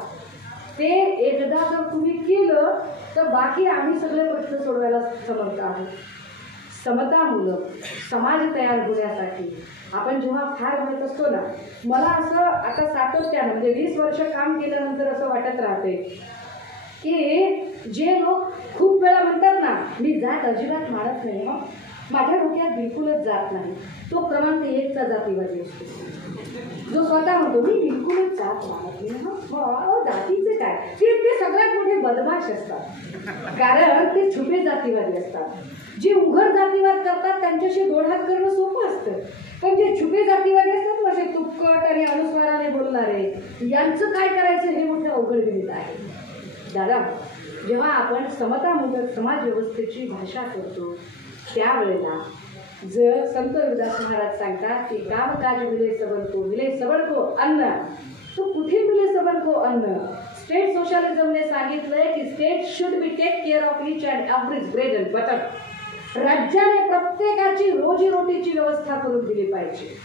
ते एकदा जर तुम्ही केलं तर बाकी आम्ही सगळे प्रश्न सोडवायला समर्थ आहोत. समतामूलक समाज तयार होण्यासाठी आपण जेव्हा फार म्हणत असतो ना, मला असं आता सातत्यानं म्हणजे 20 वर्ष काम केल्यानंतर असं वाटत राहते की जे लोक खूप वेळा म्हणतात ना, मी जात अजिबात मानत नाही, मग माझ्या डोक्यात बिलकुलच जात नाही, तो क्रमांक 1चा जातीवादी असतो. जो स्वतः म्हणतो मी बिलकुलच जात मानत नाही, जातीचे काय, ते सगळ्यात मोठे बदमाश असतात, कारण ते छुपे जातीवादी असतात. जे उघड जातीवाद करतात त्यांच्याशी दोढात करणं सोपं असतं, पण जे छुपे जातीवादी असतात असे तुपकट आणि अनुस्वाराने बोलणारे, यांचं काय करायचं हे मोठं अवघड गणित आहे. दादा, जेव्हा आपण समतामूलक समाज व्यवस्थेची भाषा करतो त्यावेळेला जर संत रविदास महाराज सांगतात की कामकाज मिले सबळको अन्न, तो कुठे मिले सबळको अन्न? स्टेट सोशलिझमने सांगितलंय की state should be take care of each and every's bread and butter. राज्याने प्रत्येकाची रोजीरोटीची व्यवस्था करून दिली पाहिजे.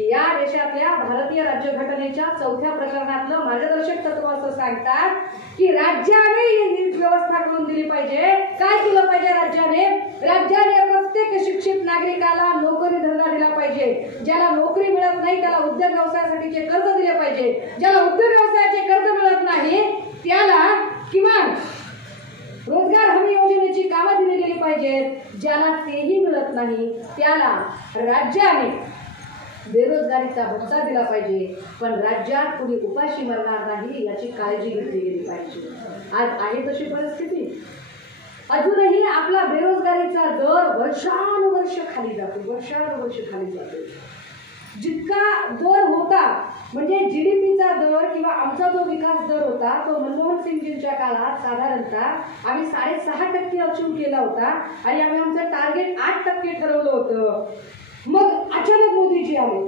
या देशातल्या भारतीय राज्यघटनेच्या 4थ्या प्रकरणातलं मार्गदर्शक तत्व असं सांगतात की राज्याने ही व्यवस्था करून दिली पाहिजे. काय केलं पाहिजे राज्याने? राज्याने प्रत्येक शिक्षित नागरिकाला नोकरी धंदा दिला पाहिजे. ज्याला नोकरी मिळत नाही त्याला उद्योग व्यवसायासाठीचे कर्ज दिले पाहिजे. ज्याला उद्योग व्यवसायाचे कर्ज मिळत नाही त्याला किमान रोजगार हमी योजनेची कामं दिली गेली पाहिजेत. ज्याला तेही मिळत नाही त्याला राज्याने बेरोजगारीचा भत्ता दिला पाहिजे, पण राज्यात कुणी उपाशी मरणार नाही याची काळजी घेतली गेली पाहिजे. आज आहे तशी परिस्थिती? अजूनही आपला बेरोजगारीचा दर वर्षानुवर्ष खाली जातो, वर्षानुवर्ष खाली जातो. जितका दर होता म्हणजे जीडीपीचा दर किंवा आमचा जो विकास दर होता तो मनमोहन सिंगजींच्या काळात साधारणतः आम्ही 6.5% अचीव केला होता आणि आम्ही आमचं टार्गेट 8% ठरवलं होतं. मग अचानक मोदीजी आले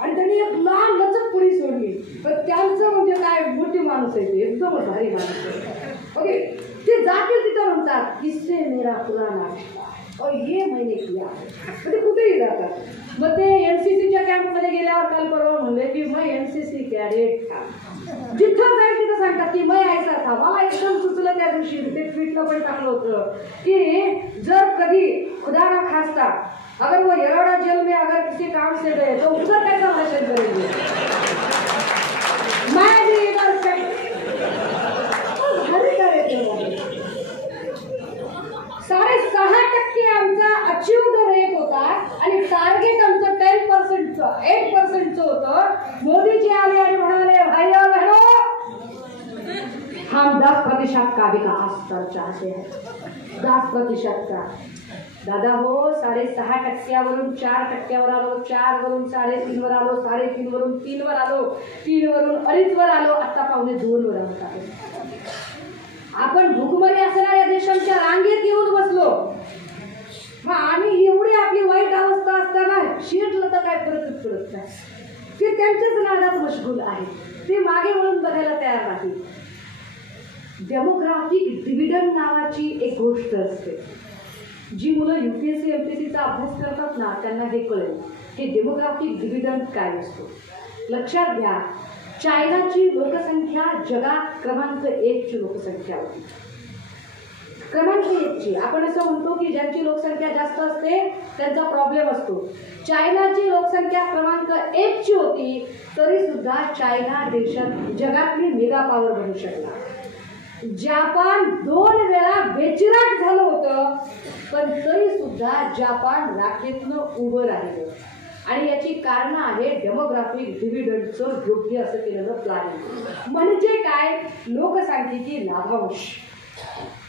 आणि त्यांनी एक लहान लचक पुढी सोडली, पण त्यांचं म्हणजे काय मोठी माणूस आहे, ते एकदम भारी माणूस आहे. ओके, ते जातील तिथं म्हणतात किस्से मेरा पुराना रिश्ता और ये मैंने किया, ते कुठेही जातात. मग ते एनसीसीच्या कॅम्पमध्ये गेल्यावर काल परवा म्हणले की मैं एनसीसी कॅडेट था. जिथं जाईल तिथं सांगतात की मैं ऐसा था. मला एकदम सुचलं त्या दिवशी, ते ट्विटला पण टाकलं होतं की जर कधी खुदा ना खास्ता अगर वो येरवडा जेल में अगर किसी काम से गए तो उधर कैसा भाषण करेंगे? मैं भी इधर से भारी करेंगे. 6.5% आमचा अचीव्ड रेट होता आणि टार्गेट आमचं 10%चं 8%चं होतं. मोदीजी आले आणि म्हणाले भाई और बहनों, हम 10% का विकास कर चाहते हैं, 10% का. दादा हो, 6.5%वरून 4%वर आलो, 4वरून 3.5वर आलो, 3.5वरून 3वर आलो, 3वरून 2.5वर आलो, आता 1.2वर आहोत. आपण भूकमारी असणाऱ्या देशांच्या रांगेत येऊन बसलो. मग आम्ही एवढी आपली वाईट अवस्था असताना शिरलं तर काय परत नाही. ते त्यांच्याच नादात मशगूल आहे, ते मागे वळून बघायला तयार नाही. डेमोग्राफिक डिव्हिडंड नावाची एक गोष्ट असते. जी मुलं UPSC MPSCचा अभ्यास करतात ना त्यांना हे कळेल की डेमोग्राफिक डिव्हिडंड काय असतो. लक्षात घ्या, चायनाची लोकसंख्या जगात क्रमांक 1ची लोकसंख्या होती. क्रमांक 1ची. आपण असं म्हणतो की ज्यांची लोकसंख्या जास्त असते त्यांचा प्रॉब्लेम असतो. चायनाची लोकसंख्या क्रमांक 1ची होती तरी सुद्धा चायना देशात जगातली मेगा पॉवर बनू शकला. जपान 2 वेळा बेचिराट झालं होतं पण तरी सुद्धा जपान राखेतनं उभं राहिलं. आणि याची कारणं आहे डेमोग्राफिक डिव्हिडंडचं योग्य असं केलेलं प्लॅनिंग. म्हणजे काय? लोकसंख्येची लाभांश.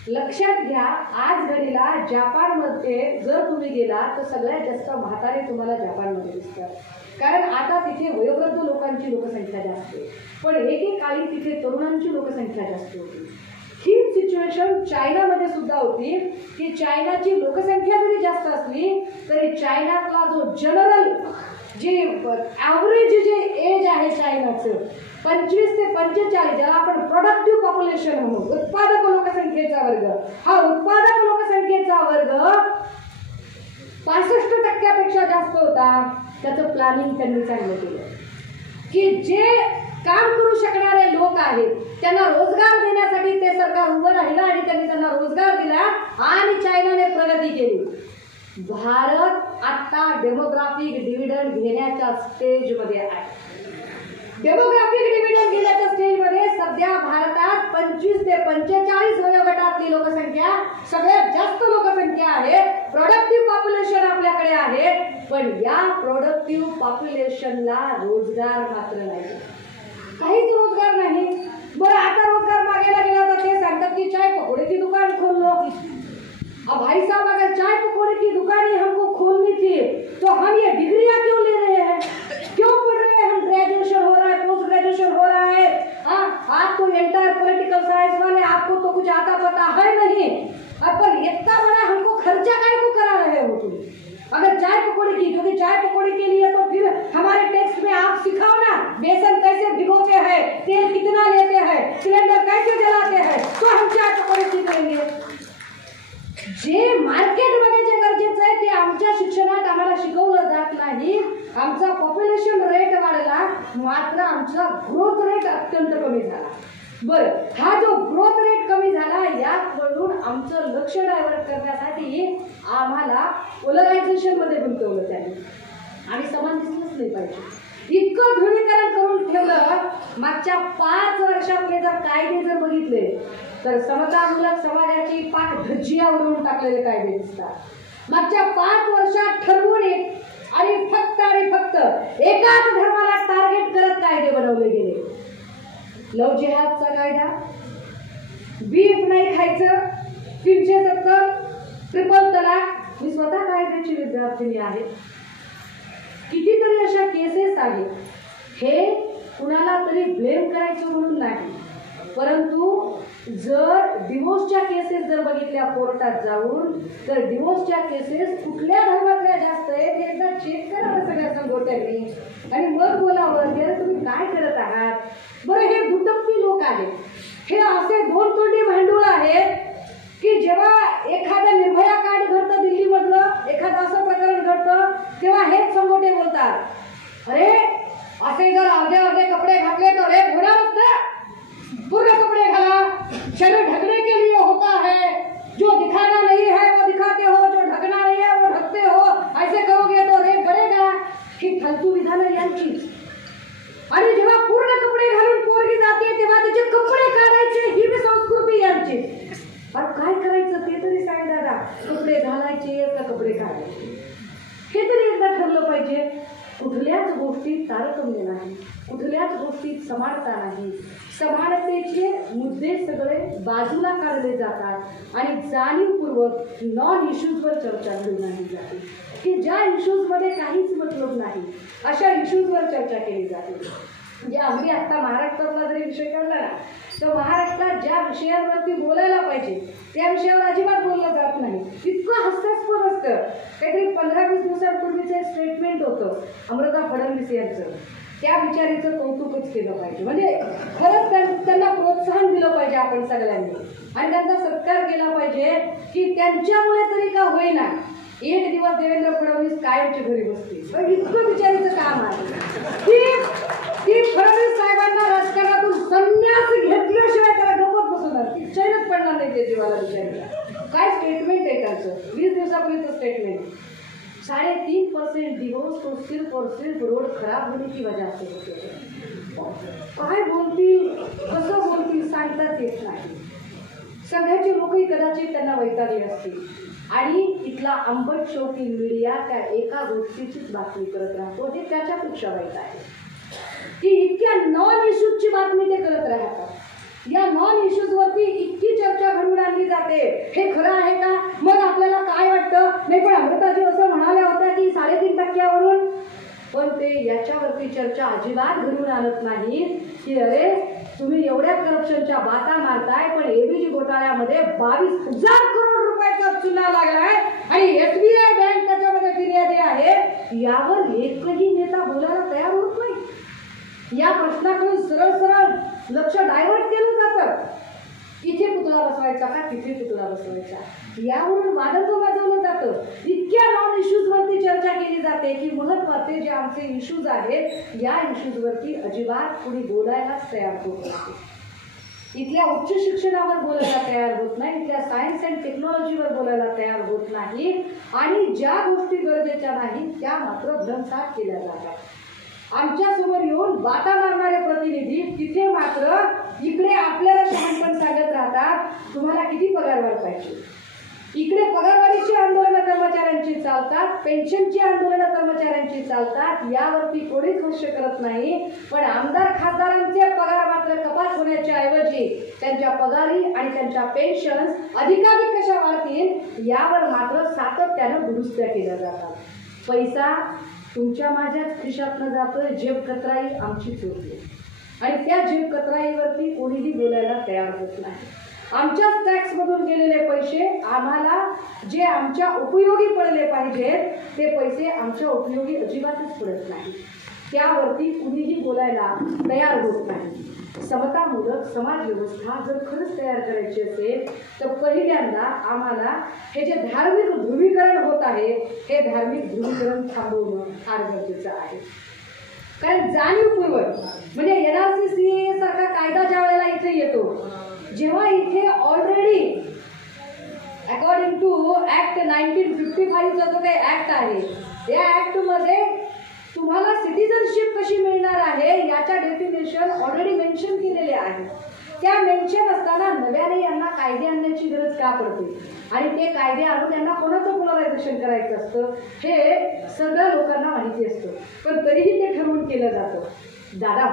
लक्षात घ्या, आज घडीला जपानमध्ये जर तुम्ही गेला तर सगळ्यात जास्त म्हातारे तुम्हाला जपानमध्ये दिसतात. कारण आता तिथे वयोवृद्ध लोकांची लोकसंख्या जास्त आहे, पण एकेकाळी तिथे तरुणांची लोकसंख्या जास्त होती. हीच सिच्युएशन चायनामध्ये सुद्धा होती की चायनाची लोकसंख्या जरी जास्त असली तरी चायनातला जो जनरल जे ॲव्हरेज जे एज आहे चायनाचं 25 ते 45, ज्याला आपण प्रोडक्टिव्ह पॉप्युलेशन म्हणू, उत्पादक लोकसंख्येचा वर्ग, हा उत्पादक लोकसंख्येचा वर्ग 65% जास्त होता. त्याचं प्लॅनिंग त्यांनी चांगलं केलं की जे काम करू शकणारे लोक आहेत त्यांना रोजगार देण्यासाठी ते सरकार उभं राहिलं आणि त्यांनी त्यांना रोजगार दिला आणि चायनाने प्रगती केली. भारत आता डेमोग्राफिक डिव्हिडंड घेण्याच्या स्टेजमध्ये आहे. डेमोग्राफिक डिव्हिडंड घेण्याच्या स्टेजमध्ये सध्या भारतात 25 ते 45 वयोगटातली लोकसंख्या सगळ्यात जास्त लोकसंख्या आहे. प्रोडक्टिव्ह पॉप्युलेशन आपल्याकडे आहे, पण या प्रोडक्टिव्ह पॉप्युलेशनला रोजगार मात्र नाही, काहीच रोजगार नहीं. बरं, आता रोजगार मागायला गेला तर ते सांगतात की चाय पकौड़े की दुकान खोल लो. अब भाई साहब, अगर चाय पकौड़े की दुकान ही हमको खोलनी थी तो हम ये डिग्रियां क्यों ले रहे हैं, क्यों पढ़ रहे हैं? हम ग्रेजुएशन हो रहा है, पोस्ट ग्रेजुएशन हो रहा है. आप तो एंटायर पॉलिटिकल साइंस वाले, आपको तो कुछ आता पता है नहीं. पर इतना बड़ा हमको खर्चा काय को करा रहे हो तुम? अगर चाय पकौड़े की, क्योंकि चाय पकौड़े के लिए तो फिर हमारे टेक्स्ट में आप सिखाओ ना, बेसन कैसे भिगोते हैं, तेल कितना लेते हैं, सिलेंडर कैसे जलाते हैं, तो हम चाय पकौड़े सीखेंगे. जे मार्केटमध्ये जे गरजेचं आहे ते आमच्या शिक्षणात आम्हाला शिकवलं जात नाही. आमचा पॉप्युलेशन रेट वाढला, मात्र आमचा ग्रोथ रेट अत्यंत कमी झाला. बरं, हा जो ग्रोथ रेट कमी झाला याकडून आमचं लक्ष डायव्हर्ट करण्यासाठी आम्हाला पोलरायझेशन मध्ये गुंतवलं त्यांनी. आणि समान दिसलंच नाही पाहिजे इतकं ध्रुवीकरण करून ठेवलं. मागच्या 5 वर्षातले जर कायदे जर बघितले तर समतामूलक समाजाची पाक धज्जिया उडवून टाकलेले कायदे दिसतात. मागच्या 5 वर्षात ठरवून आणि फक्त एकाच धर्माला टार्गेट करत कायदे बनवले गेले. लव जिहादचा कायदा, बीफ नाही खायचं, 370, ट्रिपल तलाक. मी स्वतः कायद्याची विद्यार्थिनी आहे. कितीतरी अशा केसेस आहेत. हे कुणाला तरी ब्लेम करायचं म्हणून नाही, परंतु जर डिवोर्सच्या केसेस जर बघितल्या कोर्टात जाऊन तर डिवोर्सच्या केसेस कुठल्या धर्मातल्या जास्त आहेत हे एकदा चेक करा सगळ्या संघटनांनी आणि मग बोलावं की अरे तुम्ही काय करत आहात. बरं, हे दुटप्पी लोक आहेत, हे असे 2 तोंडी भांडूळ आहेत की जेव्हा एखादं निर्भया कांड घडतं दिल्लीमधलं, एखादं असं प्रकरण घडतं तेव्हा हेच संघटने बोलतात, अरे असे जर अर्धे कपडे घातले तर रेप होणारच ना, पूर्ण कपड़े घाला, शरीर ढकने के लिए होता है, जो दिखाना नहीं है वो दिखाते हो, जो ढकना नहीं है वो ढकते हो, ऐसे करोगे तो रेप बढ़ेगा. ही फालतू विधानं यांचीच. आणि जेव्हा पूर्ण कपडे घालून पोरगी जाते तेव्हा तिचे कपडे काढायचे ही बी संस्कृती यांची. पण काय करायचं ते तरी सांग दादा, कपडे घालायचे का कपडे काढायचे हे तरी एकदा ठरलं पाहिजे. कुठल्याच गोष्टीत तारतम्य नाही, कुठल्याच गोष्टीत समानता नाही. समानतेचे मुद्दे सगळे बाजूला काढले जातात आणि जाणीवपूर्वक नॉन इश्यूजवर चर्चा केली जाते की ज्या इश्यूजमध्ये काहीच मतलब नाही अशा इश्यूजवर चर्चा केली जाते. म्हणजे अगदी आत्ता महाराष्ट्रातला जरी विषय काढला ना तर महाराष्ट्रात ज्या विषयांवरती बोलायला पाहिजे त्या विषयावर अजिबात बोललं जात नाही. इतकं हास्यास्पद असतं. काहीतरी 15-20 दिवसांपूर्वीचं एक स्टेटमेंट होतं अमृता फडणवीस यांचं. त्या विचारीचं कौतुकच केलं पाहिजे. म्हणजे खरंच त्यांना प्रोत्साहन दिलं पाहिजे आपण सगळ्यांनी आणि त्यांचा सत्कार केला पाहिजे की त्यांच्यामुळे तरी का होईना एक दिवस देवेंद्र फडणवीस कायमच्या घरी बसतील. इतकं विचारायचं काम आहे की फडणवीस साहेबांना राजकारणातून संन्यास घेतल्याशिवाय त्याला गप्पत बसवणार, चैनच पडणार नाही त्या जीवाला विचारायला. काय स्टेटमेंट आहे त्याचं, 20 दिवसापूर्वीचं स्टेटमेंट. 3.5% डिवोर्स तो सिर्फ और सिर्फ रोड खराब होने की वजह से होते. काय बोलतील, कसं बोलतील सांगताच येत नाही. सगळ्याचे लोकही कदाचित त्यांना वैतागले असतील. आणि इथला आंबट शौकी मीडिया त्या एका गोष्टीचीच बातमी करत राहतो, हे त्याच्यापेक्षा वाईट आहे की इतक्या नॉन इश्यूजची बातमी ते करत राहतात. या नॉन इश्यूज वरती इतकी चर्चा घडवून आणली जाते, हे खरं आहे का? मग आपल्याला काय वाटतं? नाही पण अमृताजी असं म्हणाल्या होत्या की 3.5% पण ते याच्यावरती चर्चा अजिबात घडवून आणत नाही की अरे तुम्ही एवढ्या करप्शनच्या बाता मारताय, पण एबीजी घोटाळ्यामध्ये 22,000 करोड रुपयाचा चुना लागलाय आणि SBI बँक त्याच्यामध्ये फिर्यादी आहे, यावर एकही नेता बोलायला तयार होत नाही. या प्रश्नाकडून सरळ सरळ लक्ष डायव्हर्ट केलं जातं. इथे पुतळा बसवायचा का तिथे पुतळा बसवायचा, यावरून वादत्व वाजवलं जातं. इतक्या नॉन इश्यूज वरती चर्चा केली जाते की महत्वाचे जे आमचे इश्यूज आहेत या इश्यूज वरती अजिबात कुणी बोलायलाच तयार होत नाही. इथल्या उच्च शिक्षणावर बोलायला तयार होत नाही, इथल्या सायन्स अँड टेक्नॉलॉजीवर बोलायला तयार होत नाही आणि ज्या गोष्टी गरजेच्या नाहीत त्या मात्र भ्रमसाट केल्या जातात. आमच्या समोर येऊन बाता मारणारे प्रतिनिधी तिथे मात्र इकडे आपल्याला शहाणपण सांगत राहतात, तुम्हाला किती पगारवाढ पाहिजे. इकडे पगारवाढीची आंदोलनं कर्मचाऱ्यांची चालतात, पेन्शनची आंदोलनं कर्मचाऱ्यांची चालतात, यावरती कोणीच भाष्य करत नाही. पण आमदार खासदारांचे पगार मात्र कपात होण्याच्या ऐवजी त्यांच्या पगारी आणि त्यांच्या पेन्शन अधिकाधिक कशा वाढतील यावर मात्र सातत्यानं दुरुस्त्या केल्या जातात. पैसा तुमच्या माझ्याच खिशातनं जातोय, जेब कतराई आमचीच होती आणि त्या जेब कतराईवरती कोणीही बोलायला तयार होत नाही. आमच्याच टॅक्समधून गेलेले पैसे आम्हाला जे आमच्या उपयोगी पडले पाहिजेत ते पैसे आमच्या उपयोगी अजिबातच पडत नाही, त्यावरती कुणीही बोलायला तयार होत नाही. समतामूलक समाज व्यवस्था जर खरंच तयार करायची असेल तर पहिल्यांदा आम्हाला हे जे धार्मिक ध्रुवीकरण होत आहे हे धार्मिक ध्रुवीकरण थांबवणं फार गरजेचं आहे. कारण जाणीवपूर्वक म्हणजे NRC CAA सारखा कायदा ज्या वेळेला इथे येतो, जेव्हा इथे ऑलरेडी अकॉर्डिंग टू ऍक्ट 1955 चा जो काही ऍक्ट आहे, या ऍक्ट मध्ये तुम्हाला सिटिझनशिप कशी मिळणार आहे याच्या डेफिनेशन ऑलरेडी मेन्शन केलेले आहे. त्या मेन्शन असताना नव्याने यांना कायदे आणण्याची गरज का पडते आणि ते कायदे आणून त्यांना कोणाचं पोलरायझेशन करायचं असतं हे सगळ्या लोकांना माहिती असतं, पण तरीही ते ठरवून केलं जातं. दादा,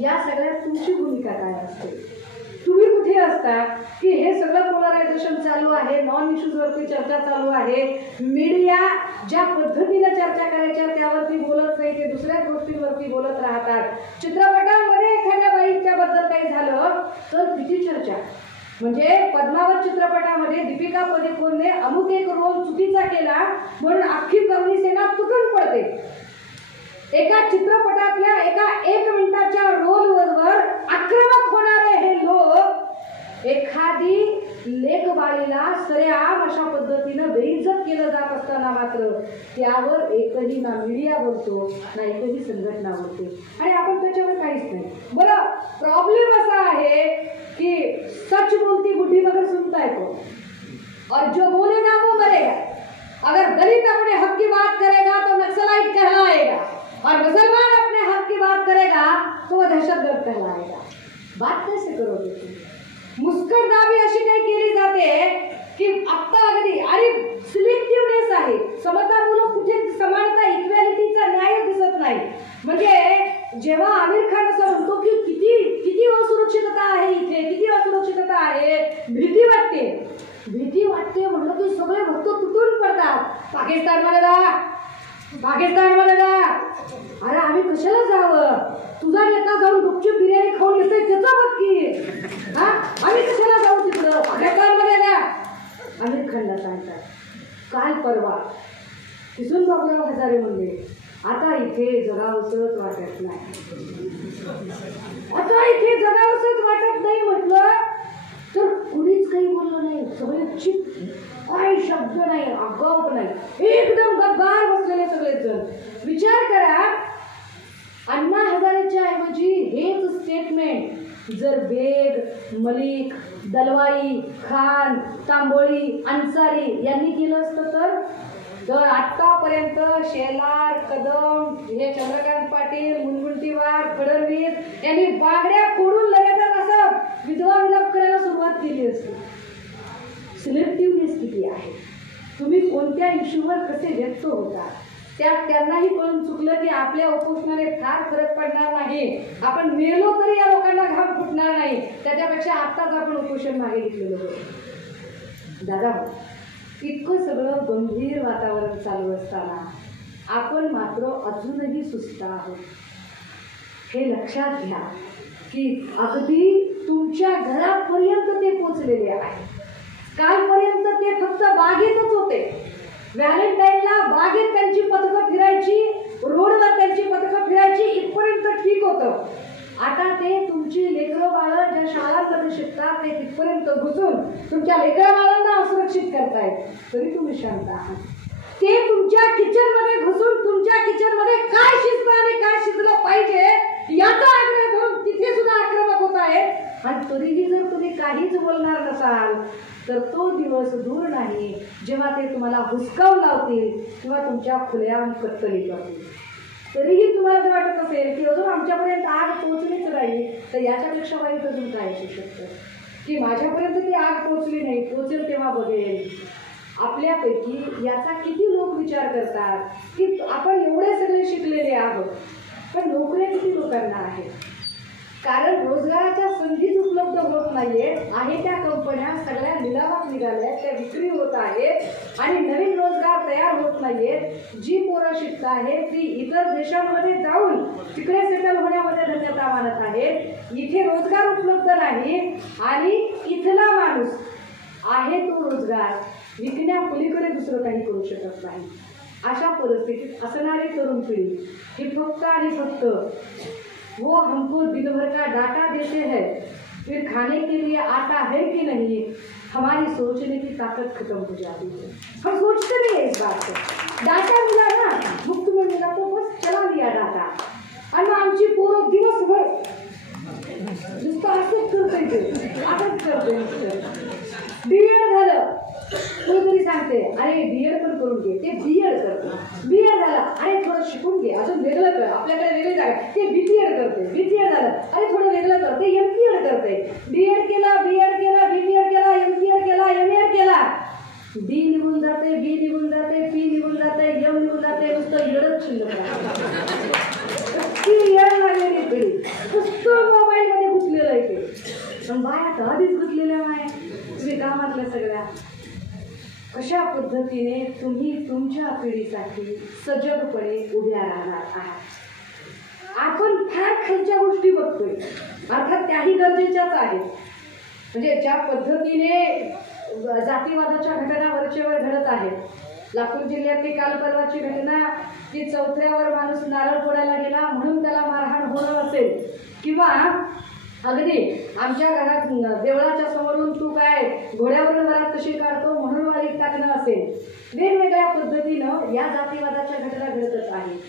या सगळ्यात तुमची भूमिका काय असते? तुम्ही कुठे असता की हे सगळं पोलरायझेशन चालू आहे, नॉन इश्यूजवरती चर्चा चालू आहे, मीडिया ज्या पद्धतीने चर्चा करायच्या त्यावरती बोलत नाही, ते दुसऱ्या गोष्टींवरती बोलत राहतात. चित्रपटामध्ये एखाद्या बाईच्या बद्दल काही झालं तर किती चर्चा. म्हणजे पद्मावत चित्रपटामध्ये दीपिका पदुकोणने अमुक एक रोल चुकीचा केला म्हणून अख्खी कवनी सेना तुटून पडते. एका चित्रपटातल्या एका 1 मिनिटाच्या रोलवर आक्रमक होणारे हे लोक एखादी लेखबाळीला सरेआम अशा पद्धतीनं बेइज्जत केलं जात असताना मात्र त्यावर एकही ना मीडिया बोलतो ना एकही संघटना बोलते आणि आपण त्याच्यावर काहीच नाही. बरं, प्रॉब्लेम असा आहे की सच बोलती बुढ़ी मगर सुनता है को और जो बोलेगा वो मरेगा. अगर दलित अपने हक की बात करेगा तो नक्सलाइट कहलाएगा और मुसलमान अपने हक की बात करेगा तो वो दहशतगर्द कहलाएगा. बात कैसे करोगे तुम? मुस्कटदाबी अशी काही केली जाते की आत्ता अगदी आणि सिलेक्टिव्हनेस आहे. समतामूलक कुठे समानता इक्वॅलिटीचा न्याय दिसत नाही. म्हणजे जेव्हा आमिर खान असं म्हणतो की किती किती असुरक्षितता आहे इथे, किती असुरक्षितता आहे, भीती वाटते म्हणलं की सगळे भक्त तुटून पडतात. पाकिस्तानमध्ये जा, अरे आम्ही कशाला जावं? तुझा नेता जाऊन गुपचूप बिर्याणी खाऊन येतोय त्याचा बघ की, हा आम्ही कशाला जाऊ तिकडं? पाकिस्तानमध्ये जा. आमिर खानला सांगतात. काल परवा किसून बाबूराव हजारे म्हणले आता इथे जगावसंच वाटत नाही म्हटलं तर कुणीच काही बोललं नाही. सगळे चिप, काही शब्द नाही, आगाऊ नाही, एकदम गद्दार बसलेले सगळेच जण. विचार करा, अण्णा हजारेच्या ऐवजी हेच स्टेटमेंट जर बेग, मलिक, दलवाई, खान, तांबोळी, अन्सारी यांनी केलं असतं तर आतापर्यंत शेलार, कदम, हे चंद्रकांत पाटील, मुनगंटीवार, फडणवीस यांनी बांगड्या फोडून लगेच असं विधवा विलाप करायला सुरुवात केली असती. सिलेक्टिव्हनेस किती आहे. इश्यूवर कसे व्यक्त होतात. त्यात त्यांनाही कळून चुकलं की आपल्या उपोषणाने फार फरक पडणार नाही, आपण मेलो तरी या लोकांना घाम फुटणार नाही, त्याच्यापेक्षा आत्ताच आपण उपोषण मागे घेतलेलं होतं. दादा, इतकं सगळं गंभीर वातावरण चालू असताना आपण मात्र अजूनही सुस्त आहोत. हे लक्षात घ्या की अगदी तुमच्या घरापर्यंत ते पोचलेले आहे. कालपर्यंत ते फक्त बागेतच होते. व्हॅलेंटाईनला बागेत त्यांची पथकं फिरायची, रोडवर त्यांची पथकं फिरायची, इथपर्यंत ठीक होतं. आता ते तुमची लेकरं बाळं ज्या शाळांमध्ये शिकतात ते तिथपर्यंत घुसून तुमच्या लेकरा बाळांना असुरक्षित करतायत, तरी तुम्ही शांत आहात. ते तुमच्या किचनमध्ये घुसून तुमच्या किचनमध्ये काय शिजतं आणि काय शिजलं पाहिजे याचा आग्रह धरून तिथे सुद्धा आक्रमक होत आहेत. आणि तरीही जर तुम्ही काहीच बोलणार नसाल तर तो दिवस दूर नाही जेव्हा ते तुम्हाला हुसकावून लावतील किंवा तुमच्या खुलेआम कत्तली करतील. तरीही तुम्हाला जर वाटत असेल की अजून आमच्यापर्यंत आग पोहोचलीच नाही, तर याच्यापेक्षा वाईट अजून काय असू शकतं की माझ्यापर्यंत ती आग पोहोचली नाही, पोहोचेल तेव्हा बघेल. आपल्यापैकी याचा किती लोक विचार करतात की आपण एवढे सगळे शिकलेले आहोत, पण नोकऱ्या किती लोकांना आहेत? कारण रोजगाराच्या संधीच उपलब्ध होत नाहीयेत. आहे त्या कंपन्या सगळ्या लिलावात निघाल्या, त्या विक्री होत आहेत आणि नवीन रोजगार तयार होत नाहीयेत. जी पोरं शिकत आहेत ती इतर देशांमध्ये जाऊन तिकडे सेटल होण्यामध्ये धन्यता मानत आहेत. इथे रोजगार उपलब्ध नाही आणि इथला माणूस आहे तो रोजगार विकण्यापलीकडे दुसरं काही करू शकत नाही. अशा परिस्थितीत असणारी तरुण पिढी ही फक्त आणि फक्त वो हमको दिन भर का डाटा देते हैं, फिर खाने के लिए आटा है कि नहीं, हमारी सोचने की ताकत खत्म हो जाती है. हम सोचते नहीं है इस बात को. डाटा मिला ना, मुफ्त में मिला तो बस चला लिया डाटा. आणि मग आमची पोरं दिवसभर नुसतं असंच करते. बीएड झालं कोणीतरी सांगते अरे बीएड पण करून घे, ते बीएड करते. बीएड झालं अरे थोडं शिकून घे, अजून वेगळं कर, आपल्याकडे वेगळे जागा, ते बीपीएड करते. बीपीएड झालं अरे थोडं वेगळं कर, ते एमपीएड करते. बीएड केला, बीएड केला, बीपीएड केला, एमपीएड केला, एमएड केला. डी निघून जाते, बी निघून जाते, पी निघून जाते, एम निघून जाते, नुसतं येडच शिल्लक राहते. येड लागलेली पिढी नुसतं मोबाईलमध्ये घुसलेलं आहे ते. पण बाया तर आधीच घुसलेल्या माया तुम्ही कामातल्या सगळ्या. कशा पद्धतीने तुम्ही तुमच्या पिढीसाठी सजगपणे उभ्या राहणार आहात. आपण फार खालच्या गोष्टी बघतोय, अर्थात त्याही गरजेच्याच आहेत. म्हणजे ज्या पद्धतीने जातीवादाच्या घटना वरचेवर घडत आहेत. लातूर जिल्ह्यातली काल परवाची घटना की चौथऱ्यावर माणूस नारळ फोडायला गेला म्हणून त्याला मारहाण होणं असेल, किंवा अगदी आमच्या घरात देवळाच्या समोरून तू काय घोड्यावरून घरात कशी काढतो म्हणून वाळीत टाकणं असेल. वेगवेगळ्या पद्धतीनं या जातीवादाच्या घटना घडतच आहेत.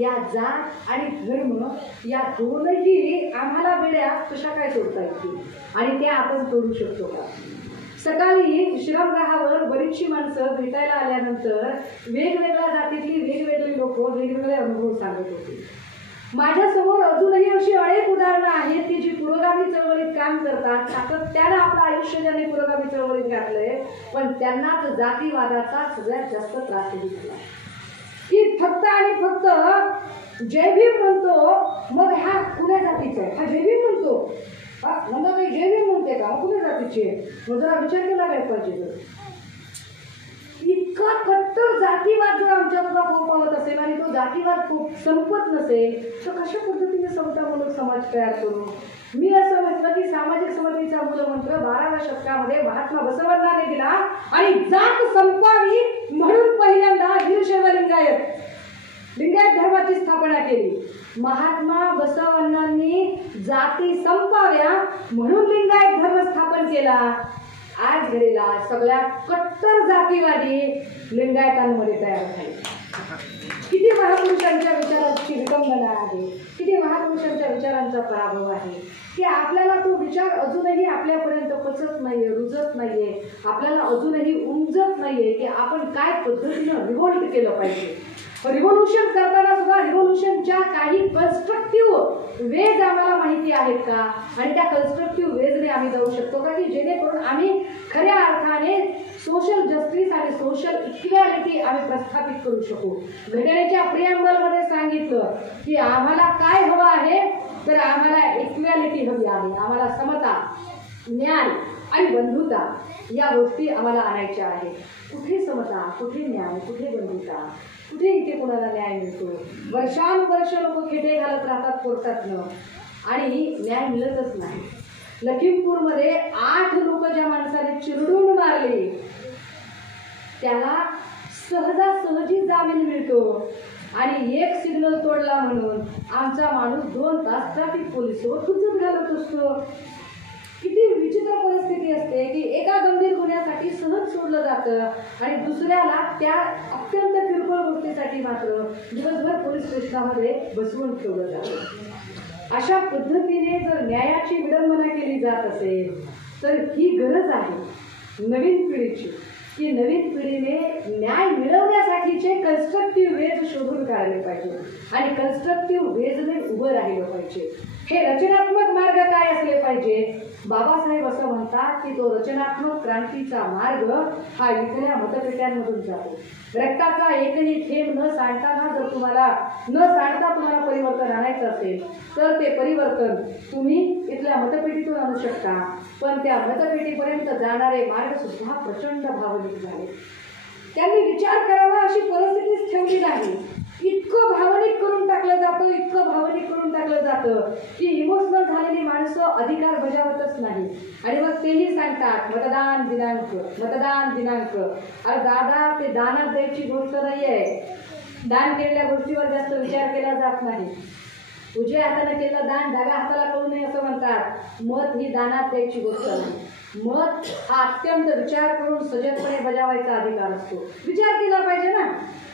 या जात आणि धर्म या दोनही आम्हाला बेड्या कशा काय तोडता येतील आणि त्या आपण तोडू शकतो का? सकाळी विश्रामगृहावर बरीचशी माणसं भेटायला आल्यानंतर वेगवेगळ्या जातीतली वेगवेगळी लोक वेगवेगळे अनुभव सांगत होते. माझ्यासमोर अजूनही अशी अनेक उदाहरणं आहेत की जी पुरोगामी चळवळीत काम करतात, सातत्यानं आपलं आयुष्य ज्यांनी पुरोगामी चळवळीत घातलंय, पण त्यांनाच जातीवादाचा सगळ्यात जास्त त्रास झाला. की फक्त आणि फक्त जय भीम म्हणतो, मग हा कुण्या जातीचा आहे? हा जय भीम म्हणतो, हा म्हणता काही जय भीम म्हणते का? कुण्या जातीची आहे? मग जरा विचार केला काय पाहिजे. इतका कट्टर जातीवाद जर आमच्याकडे फोफावत असेल आणि तो जातीवाद संपत नसेल तर कशा पद्धतीने समतामूलक समाज तयार करू? मी असं म्हटलं की सामाजिक समतेचा मूलमंत्र 12व्या शतकामध्ये महात्मा बसवण्णाने दिला आणि जात संपावी म्हणून पहिल्यांदा वीरशैव लिंगायत धर्माची स्थापना केली. महात्मा बसवण्णांनी जाती संपाव्या म्हणून लिंगायत धर्म स्थापन केला. आज घडीला सगळ्या कट्टर जातीवादी लिंगायतांमध्ये तयार झाले. किती महापुरुषांच्या विचारांची विडंबना आहे, किती महापुरुषांच्या विचारांचा पराभव आहे की आपल्याला तो विचार अजूनही आपल्यापर्यंत पचत नाहीये, रुजत नाहीये, आपल्याला अजूनही उमजत नाहीये की आपण काय पद्धतीनं रिव्होल्ट केलं पाहिजे. रिव्होल्युशन करताना सुद्धा रिव्होल्युशनच्या काही कन्स्ट्रक्टिव्ह वेज आम्हाला माहिती आहेत का, आणि त्या कन्स्ट्रक्टिव्ह वेजने आम्ही जाऊ शकतो का, की जेणेकरून आम्ही खऱ्या अर्थाने सोशल जस्टिस आणि सोशल इक्वॅलिटी आम्ही प्रस्थापित करू शकू. घटनेच्या प्रिएम्बलमध्ये सांगितलं की आम्हाला काय हवं आहे, तर आम्हाला इक्वॅलिटी हवी आहे, आम्हाला समता, न्याय आणि बंधुता या गोष्टी आम्हाला आणायच्या आहेत. कुठे समता, कुठे न्याय, कुठे बंधुता, कुठे इथे कोणाला न्याय मिळतो? वर्षानुवर्ष लोक खेटे घालत राहतात कोर्टातनं आणि न्याय मिळतच नाही. लखीमपूरमध्ये 8 लोक ज्या माणसाने चिरडून मारले त्याला सहजासहजी जामीन मिळतो, आणि एक सिग्नल तोडला म्हणून आमचा माणूस 2 तास ट्रॅफिक पोलिसवर हुज्जत घालत असतो. किती विचित्र परिस्थिती असते की एका गंभीर गुन्ह्यासाठी सहज सोडलं जातं आणि दुसऱ्याला त्या अत्यंत किरकोळ गोष्टीसाठी मात्र दिवसभर पोलीस स्टेशनामध्ये बसवून ठेवलं जातं. अशा पद्धतीने जर न्यायाची विडंबना केली जात असेल तर ही गरज आहे नवीन पिढीची, की नवीन पिढीने न्याय मिळवण्यासाठीचे कन्स्ट्रक्टिव्ह वेज शोधून काढले पाहिजे आणि कन्स्ट्रक्टिव्ह वेजने उभं राहिलं पाहिजे. हे रचनात्मक मार्ग काय असले पाहिजे? बाबासाहेब असं म्हणतात की तो रचनात्मक क्रांतीचा मार्ग हा इथल्या मतपेट्यांमधून जातो. रक्ताचा एकही थेंब न सांडता तुम्हाला परिवर्तन आणायचं असेल तर ते परिवर्तन तुम्ही इथल्या मतपेटीतून आणू शकता, पण त्या मतपेटीपर्यंत जाणारे मार्ग सुद्धा प्रचंड भावनिक झाले. त्यांनी विचार करावा अशी परिस्थितीच ठेवली नाही. इतकं भावनिक करून टाकलं जातं की इमोशनल झालेली माणसं अधिकार बजावतच नाही, आणि मग तेही सांगतात मतदान दिनांक. अरे दादा, ते दानात द्यायची गोष्ट नाही आहे. दान केलेल्या गोष्टीवर जास्त विचार केला जात नाही. उजव्या हाताने केलं दान डाव्या हाताला कळू नये असं म्हणतात. मत ही दानात द्यायची गोष्ट नाही. मत हा अत्यंत विचार करून सजगपणे बजावायचा अधिकार असतो. विचार केला पाहिजे ना.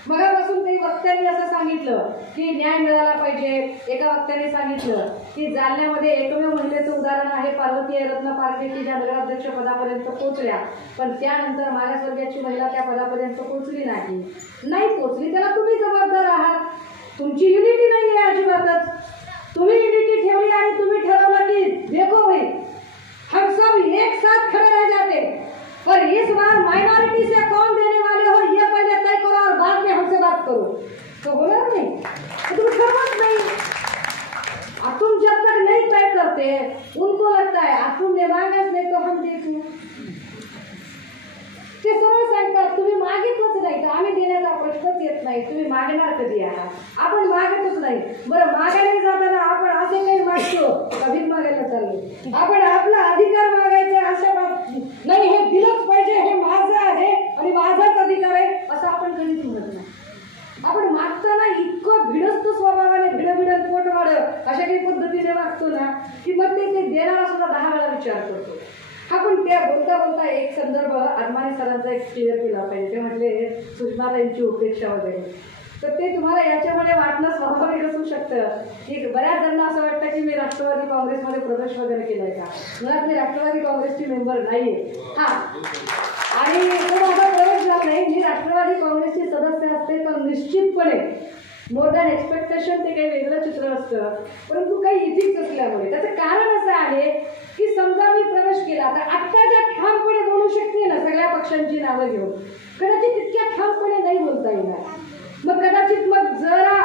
मगापासून काही वक्त्यांनी असं सांगितलं की न्याय मिळाला पाहिजे. एका वक्त्याने सांगितलं की जालन्यामध्ये एकमेव महिलेचं उदाहरण आहे पार्वती रत्न पारखे, की ज्या नगराध्यक्ष पदापर्यंत पोहोचल्या, पण त्यानंतर मागासवर्गीयाची महिला त्या पदापर्यंत पोहोचली नाही पोहोचली. त्याला तुम्ही जबाबदार आहात. तुमची युनिटी नाही आहे अजिबातच. तुम्ही युनिटी ठेवली आणि तुम्ही ठरवलं की देखो भाई हम सब एक साथ खड़े रह जाते, पर इस बार माइनॉरिटी से कौन देने वाले हो ये पहले तय करो और बाद में हमसे बात करो. तो बोला नहीं, तो तुम ठरवत नहीं. तुम जब तक नहीं तय करते उनको लगता है तुमने मांगा नहीं तो हम देखें. ते सरळ सांगतात तुम्ही मागितलंच नाही तर आम्ही देण्याचा प्रश्नच येत नाही. तुम्ही मागणार कधी आहात? आपण मागतच नाही. बरं, मागायला जाताना आपण असं काही मागतो कधीच मागायला चाललो. आपण आपला अधिकार मागायचा अशा नाही, हे दिलंच पाहिजे, हे माझं आहे आणि माझाच अधिकार आहे असं आपण कधीच म्हणत नाही. आपण मागताना इतकं भिडस्त स्वभावाने भिडभिडन पोटवाड अशा काही पद्धतीने मागतो ना की मग ते देणारा सुद्धा 10 वेळा विचार करतो. आपण त्या बोलता एक संदर्भ अदमानी सरांचा एक क्लिअर केला पाहिजे. ते म्हटले सुषमाताईंची उपेक्षा वगैरे, तर ते तुम्हाला याच्यामध्ये वाटणं स्वाभाविक असू शकतं की बऱ्याच जणांना असं वाटतं की मी राष्ट्रवादी काँग्रेसमध्ये प्रवेश वगैरे केलाय का. मुळात मी राष्ट्रवादी काँग्रेसची मेंबर नाहीये. आणि तो माझा प्रवेश झाला नाही. मी राष्ट्रवादी काँग्रेसची सदस्य असते तर निश्चितपणे मोर दॅन एक्सपेक्टेशन ते काही वेगळं चित्र असतं, परंतु काही इथिक्स असल्यामुळे. त्याचं कारण असं आहे की समजा मी प्रवेश केला तर आत्ताच्या ठामपणे बोलू शकते ना सगळ्या पक्षांची नावं घेऊन, कदाचित तितक्या ठामपणे नाही बोलता येणार. मग कदाचित मग जरा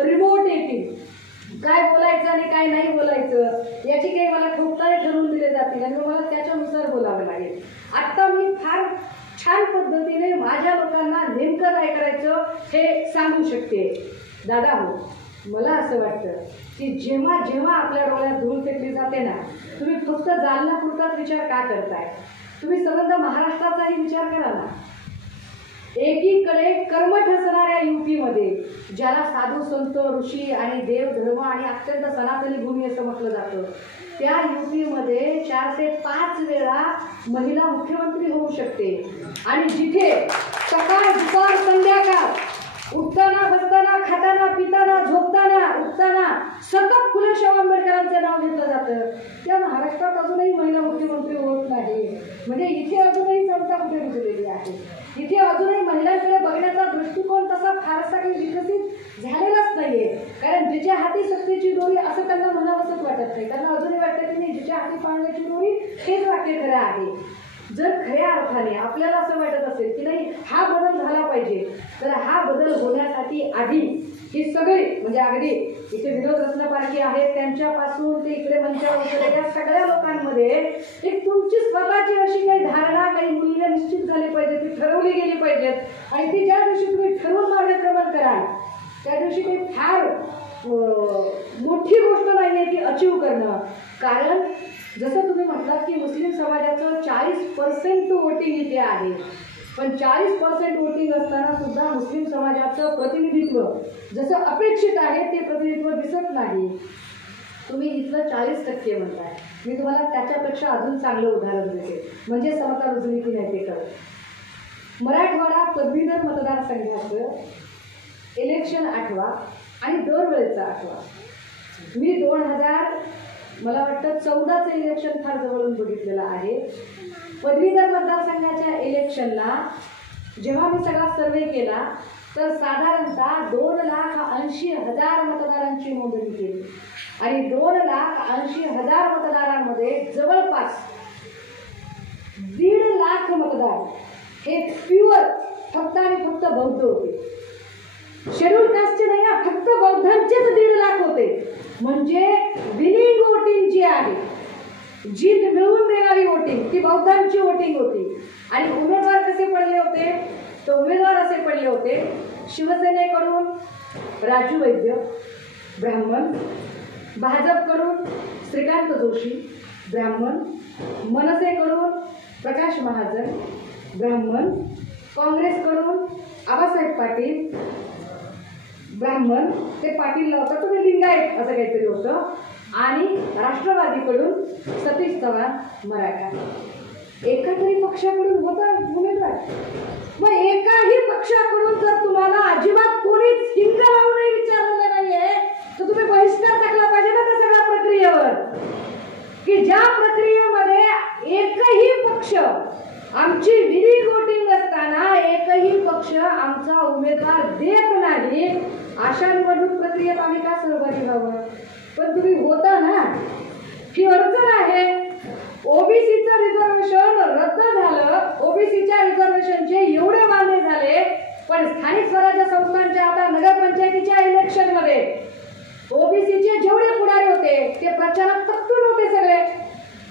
रिमोट येतील, काय बोलायचं आणि काय नाही बोलायचं याची काही मला ठोकताळे ठरवून दिले जातील आणि मला त्याच्यानुसार बोलावं लागेल. आत्ता मी फार छान पद्धतीने माझ्या लोकांना नेमकं काय करायचं हे सांगू शकते. दादा हो, मला असं वाटतं की जेव्हा जेव्हा आपल्या डोळ्यात धूळ फेकली जाते ना, तुम्ही फक्त जालना पुरताच विचार का करताय? तुम्ही संबंध महाराष्ट्राचाही विचार करा ना. एकीकडे कर्मठ असणाऱ्या युपीमध्ये ज्याला साधू संत ऋषी आणि देव धर्म आणि अत्यंत सनातनी भूमी असं म्हटलं जातं, त्या युपीमध्ये 4 ते 5 वेळा महिला मुख्यमंत्री होऊ शकते. आणि जिथे सकाळ दुपार संध्याकाळ उठताना बसताना खाताना पिताना झोपताना उठताना सतत फुले शाहू आंबेडकरांचे नाव घेतलं जातं, त्या महाराष्ट्रात अजूनही महिला मुख्यमंत्री होत नाही. म्हणजे इथे अजूनही समता कुठे रुजलेली आहे. इथे अजूनही महिलांकडे बघण्याचा दृष्टिकोन तसा असा फारसा काही विकसित झालेलाच नाहीये. कारण जिच्या हाती सत्तेची दोरी असं त्यांना म्हणावंसच वाटत नाही. त्यांना अजूनही वाटतं की नाही, जिच्या हाती पाण्याची दोरी हेच वाक्य खरं आहे. जर खऱ्या अर्थाने आपल्याला असं वाटत असेल की नाही हा बदल झाला पाहिजे, तर हा बदल होण्यासाठी आधी ही सगळी म्हणजे अगदी इथे विनोद रत्नपारखी आहेत त्यांच्यापासून ते इकडे मंचावर उतरलेल्या सगळ्या लोकांमध्ये एक तुमची स्वतःची अशी काही धारणा, काही मूल्य निश्चित झाली पाहिजे, ती ठरवली गेली पाहिजेत. आणि ती ज्या दिवशी तुम्ही ठरवून मार्गक्रमण कराल त्या दिवशी काही फार मोठी गोष्ट नाहीये ती अचीव करणं. कारण जसं तुम्ही म्हटलात की मुस्लिम समाजाचं 40% वोटिंग इथे आहे, पण 40% वोटिंग असताना सुद्धा मुस्लिम समाजाचं प्रतिनिधित्व जसं अपेक्षित आहे ते प्रतिनिधित्व दिसत नाही. तुम्ही इथलं 40% म्हणताय, मी तुम्हाला त्याच्यापेक्षा अजून चांगलं उदाहरण देते, म्हणजे समता रुजली की नाही ते कळत. मराठवाडा पदवीधर मतदारसंघाचं इलेक्शन आठवा आणि दरवेळेचा आठवा. मी 2000 वाटतं 14चं इलेक्शन फार जवळून बघितलेलं आहे. पदवीधर मतदारसंघाच्या इलेक्शनला जेव्हा मी सगळा सर्वे केला तर साधारणतः 2,80,000 मतदारांची नोंदणी केली आणि 2,80,000 मतदारांमध्ये जवळपास 1.5 लाख मतदार हे प्युअर फक्त आणि फक्त बौद्ध होते. शेड्यूल कास्टचे नाही ना, फक्त बौद्धांचेच 1.5 लाख होते. म्हणजे विनिंग वोटिंग जी आहे, जीत मिळवून देणारी वोटिंग, ती बौद्धांची वोटिंग होती. आणि उमेदवार कसे पडले होते, तर उमेदवार असे पडले होते शिवसेनेकडून राजू वैद्य ब्राह्मण, भाजपकडून श्रीकांत जोशी ब्राह्मण, मनसेकडून प्रकाश महाजन ब्राह्मण, काँग्रेसकडून आबासाहेब पाटील ब्राह्मण, ते पाटील लावतात तुम्ही लिंगायत असं काहीतरी होतं, आणि राष्ट्रवादीकडून सतीश चव्हाण मराठा. एका तरी पक्षाकडून होता उमेदवार. मग एकाही पक्षाकडून जर तुम्हाला अजिबात कोणीच हिंग लावूनही विचारलेलं नाहीये तर तुम्ही बहिष्कार टाकला पाहिजे ना त्या सगळ्या प्रक्रियेवर. की ज्या प्रक्रियेमध्ये एकही पक्ष आमची विनिंग वोटिंग असताना एकही पक्ष आमचा उमेदवार देत नाही, अशा निवडणूक प्रक्रियेत आम्ही का सहभागी व्हावं. पण तुम्ही होता ना, ही अडचण आहे. ओबीसीचं रिझर्वेशन रद्द झालं, ओबीसीच्या रिझर्वेशनचे एवढे मान्य झाले, पण स्थानिक स्वराज्य संस्थांच्या आता नगरपंचायतीच्या इलेक्शनमध्ये ओबीसीचे जेवढे पुढारी होते ते प्रचारात तत्पर होते सगळे.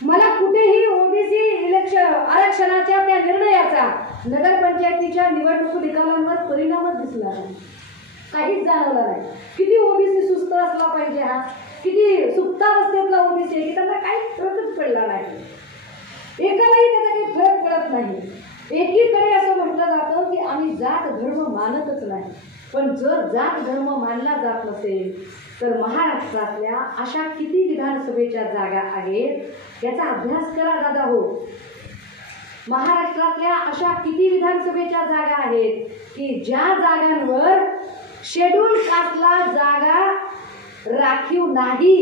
मला कुठेही ओबीसी इलेक्शन आरक्षणाच्या त्या निर्णयाचा नगरपंचायतीच्या निवडणूक निकालांवर परिणामच दिसला नाही, काहीच जाणवलं नाही. किती ओबीसी सुस्त असला पाहिजे हा, किती सुप्तावस्थेतला ओबीसी की त्यांना काहीच फरकच पडला नाही. एकालाही त्याचा काही फरक पडत नाही. एकीकडे असं म्हटलं जातं की आम्ही जात धर्म मानतच नाही, पण जर जात धर्म मानला जात नसेल तर महाराष्ट्रातल्या अशा किती विधानसभेच्या जागा आहेत याचा अभ्यास करा दादा हो. महाराष्ट्रातल्या अशा किती विधानसभेच्या जागा आहेत की ज्या जागांवर शेड्यूल कास्टला जागा राखीव नाही,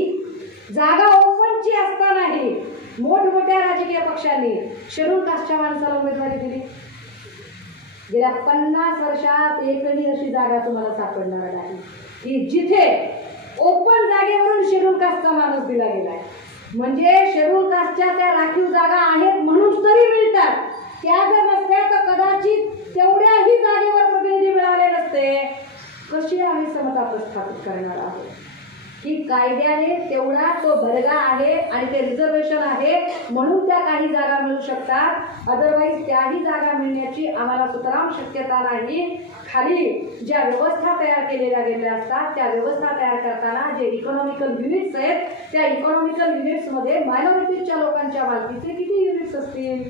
जागा ओपनची असतानाही मोठमोठ्या राजकीय पक्षांनी शेड्यूल कास्टच्या माणसाला उमेदवारी दिली. गेल्या 50 वर्षात एकही अशी जागा तुम्हाला सापडणार नाही की जिथे ओपन जागेवरून शेड्यूल कास्टचा माणूस दिला गेलाय. म्हणजे शेड्यूल कास्टच्या त्या राखीव जागा आहेत म्हणून तरी मिळतात, त्या जर नसत्या तर कदाचित तेवढ्याही जागेवर प्रतिनिधी मिळाले नसते. कशी आम्ही समता प्रस्थापित करणार आहोत की कायद्याने तेवढा तो बरगा आहे आणि ते रिझर्वेशन आहे म्हणून त्या काही जागा मिळू शकतात, अदरवाईज त्याही जागा मिळण्याची आम्हाला सुतराम शक्यता नाही. खाली ज्या व्यवस्था तयार केलेल्या गेलेल्या असतात त्या व्यवस्था तयार करताना जे इकॉनॉमिकल युनिट्स आहेत त्या इकॉनॉमिकल युनिट्समध्ये मायनॉरिटीजच्या लोकांच्या मालकीचे किती युनिट्स असतील.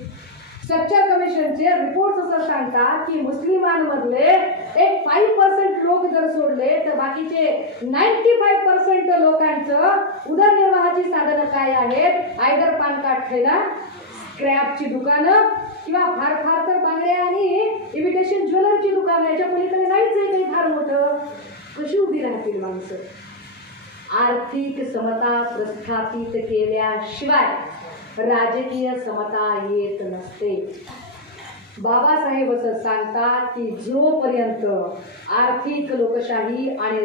स्ट्रक्चर कमिशनचे रिपोर्ट असं सांगतात की मुस्लिमांमधले एक 5% लोक जर सोडले तर बाकीचे 95% लोकांचं उदरनिर्वाहाची साधनं काय आहेत, आयदर पान काठेला, स्क्रॅपची दुकानं किंवा फार फार तर बांगड्या आणि इमिटेशन ज्वेलरीची दुकानं, याच्या पलीकडे नाहीच आहे काही फार मोठं. कशी उभी राहतील माणसं. आर्थिक समता प्रस्थापित केल्याशिवाय राजकीय समता येत नसते. बाबासाहेब असं सांगतात की जोपर्यंत आर्थिक लोकशाही आणि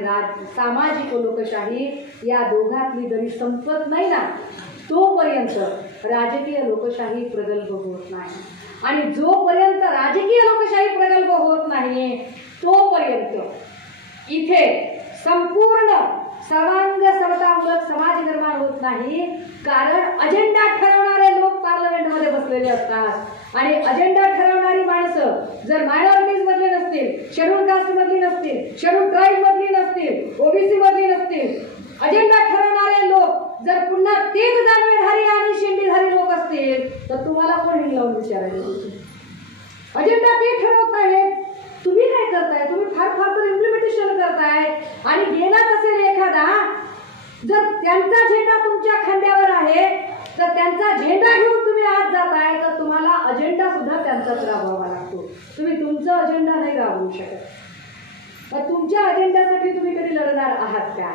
सामाजिक लोकशाही या दोघातली दरी संपत नाही ना, तोपर्यंत राजकीय लोकशाही प्रगल्भ होत नाही. आणि जोपर्यंत राजकीय लोकशाही प्रगल्भ होत नाही तोपर्यंत इथे संपूर्ण सर्वांग समतामूलक समाज निर्माण होत नाही. कारण अजेंडा ठरवणारे लोक पार्लमेंटमध्ये बसलेले असतात आणि अजेंडा ठरवणारी माणसं जर मायनॉरिटीज मधले नसतील, शेड्यूल कास्ट मधली नसतील, शेड्यूल ट्राईब मधली नसतील, ओबीसी मधली नसतील, अजेंडा ठरवणारे लोक जर पुन्हा तेच दानवेधारी आणि शेंडीधारी लोक असतील तर तुम्हाला कोण हिंगलावून विचारायचं? अजेंडा ते ठरवत आहेत, तुम्ही काय करताय? तुम्ही फार फार तर इम्प्लिमेंटेशन करताय. आणि गेलाच असेल एखादा, जर त्यांचा झेंडा तुमच्या खांद्यावर आहे तर त्यांचा झेंडा घेऊन तुम्ही आत जाताय तर तुम्हाला अजेंडा सुद्धा त्यांचाच राबवावा लागतो. तुम्ही तुमचा अजेंडा नाही राबवू शकत. तर तुमच्या अजेंड्यासाठी तुम्ही कधी लढणार आहात का?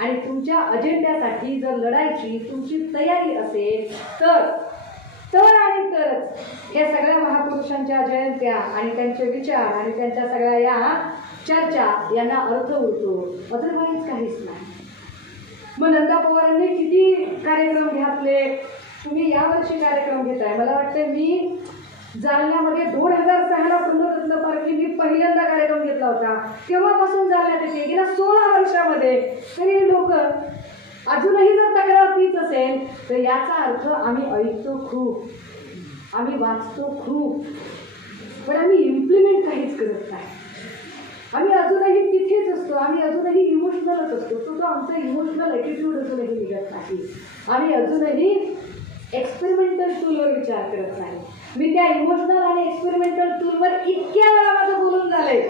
आणि तुमच्या अजेंड्यासाठी जर लढायची तुमची तयारी असेल तर आणि तरच या सगळ्या महापुरुषांच्या जयंत्या आणि त्यांचे विचार आणि त्यांच्या सगळ्या या चर्चा यांना अर्थ उरतो. अदरवाईज काहीच नाही. मग नंदा पवारांनी किती कार्यक्रम घातले, तुम्ही यावर्षी कार्यक्रम घेताय. मला वाटतं मी जालन्यामध्ये 2006ला पूर्णरत्न पारखी मी पहिल्यांदा कार्यक्रम घेतला होता. तेव्हापासून जालन्यात येते गेल्या 16 वर्षामध्ये. तरी लोक अजूनही जर तक्रार तीच असेल तर याचा अर्थ आम्ही ऐकतो खूप, आम्ही वाचतो खूप, पण आम्ही इम्प्लिमेंट काहीच करत नाही. आम्ही अजूनही तिथेच असतो, आम्ही अजूनही इमोशनलच असतो. तो आमचा इमोशनल ॲटिट्यूड अजूनही निघत नाही. आम्ही अजूनही एक्सपेरिमेंटल टूलवर विचार करत नाही. मी त्या इमोशनल आणि एक्सपेरिमेंटल टूलवर इतक्या वेळा माझं बोलून झालंय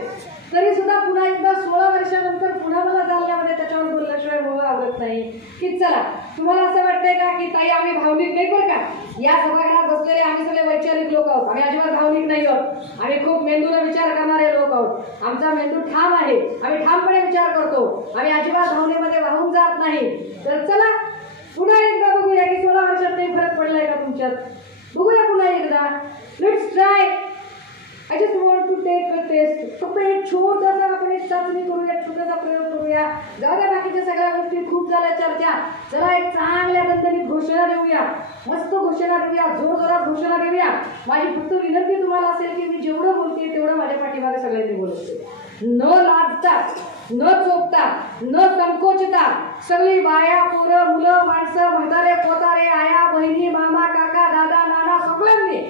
तरी सुद्धा पुन्हा एकदा 16 वर्षानंतर पुन्हा मला जालन्यामध्ये त्याच्यावर बोलल्याशिवाय मला आवडत नाही. की चला, तुम्हाला असं वाटतंय का की ताई आम्ही भावनिक नाही? बरं का, या सभागृहात बसलेले आम्ही सगळे वैचारिक लोक आहोत. आम्ही अजिबात भावनिक नाही आहोत. आम्ही खूप मेंदूला विचार करणारे लोक आहोत. आमचा मेंदू ठाम आहे, आम्ही ठामपणे विचार करतो. आम्ही अजिबात भावनेमध्ये वाहून जात नाही. तर चला पुन्हा एकदा बघूया की 16 वर्षात काही फरक पडलाय का तुमच्यात. बघूया पुन्हा एकदा. Let's try. I just want to take a test. फक्त एक छोटासा आपण एक चाचणी करूया, छोटासा प्रयोग करूया. जाऊ द्या बाकीच्या सगळ्या गोष्टी, खूप झाल्या चर्चा. चला एक चांगल्या दणदणीत घोषणा देऊया, मस्त घोषणा देऊया, जोरजोरात घोषणा देऊया. माझी फक्त विनंती तुम्हाला असेल की मी जेवढं बोलते तेवढं माझ्या पाठीमागे सगळ्यांनी बोलते. न लाजता, न चोपता, न संकोचता सगळी बाया, पोरं, मुलं, माणसं, म्हातारे, पोतारे, आया, बहिणी, मामा, काका, दादा, नाना सगळ्यांनी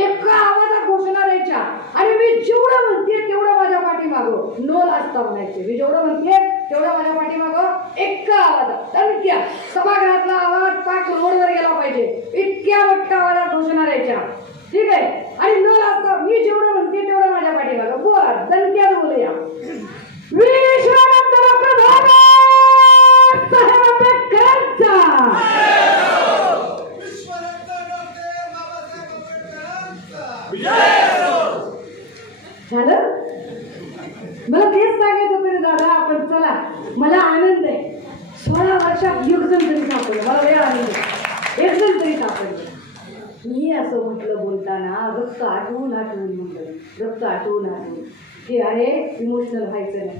एका आवाजात घोषणा द्यायच्या. आणि मी जेवढं म्हणते तेवढं माझ्या पाठीमागं न लाजता म्हणायचे. मी जेवढं म्हणते तेवढं माझ्या पाठीमागं एका आवाजात, दणक्या सभागृहातला आवाज पाक रोडवर गेला पाहिजे इतक्या मोठ्या आवाजात घोषणा द्यायच्या. ठीक आहे? आणि न लाजता मी जेवढं म्हणते तेवढं माझ्या पाठीमागं बोला, दणक्यात बोलूया. झालं? मला तेच सांगायचं तरी दादा. आपण चला, मला आनंद आहे 16 वर्षात एक जण तरी सापडलं. मला वेळ आनंद आहे, एक जण तरी सापडलं. मी असं म्हटलं बोलताना रक्त आठवून म्हटलं, रक्त आठवून की अरे इमोशनल व्हायचं नाही.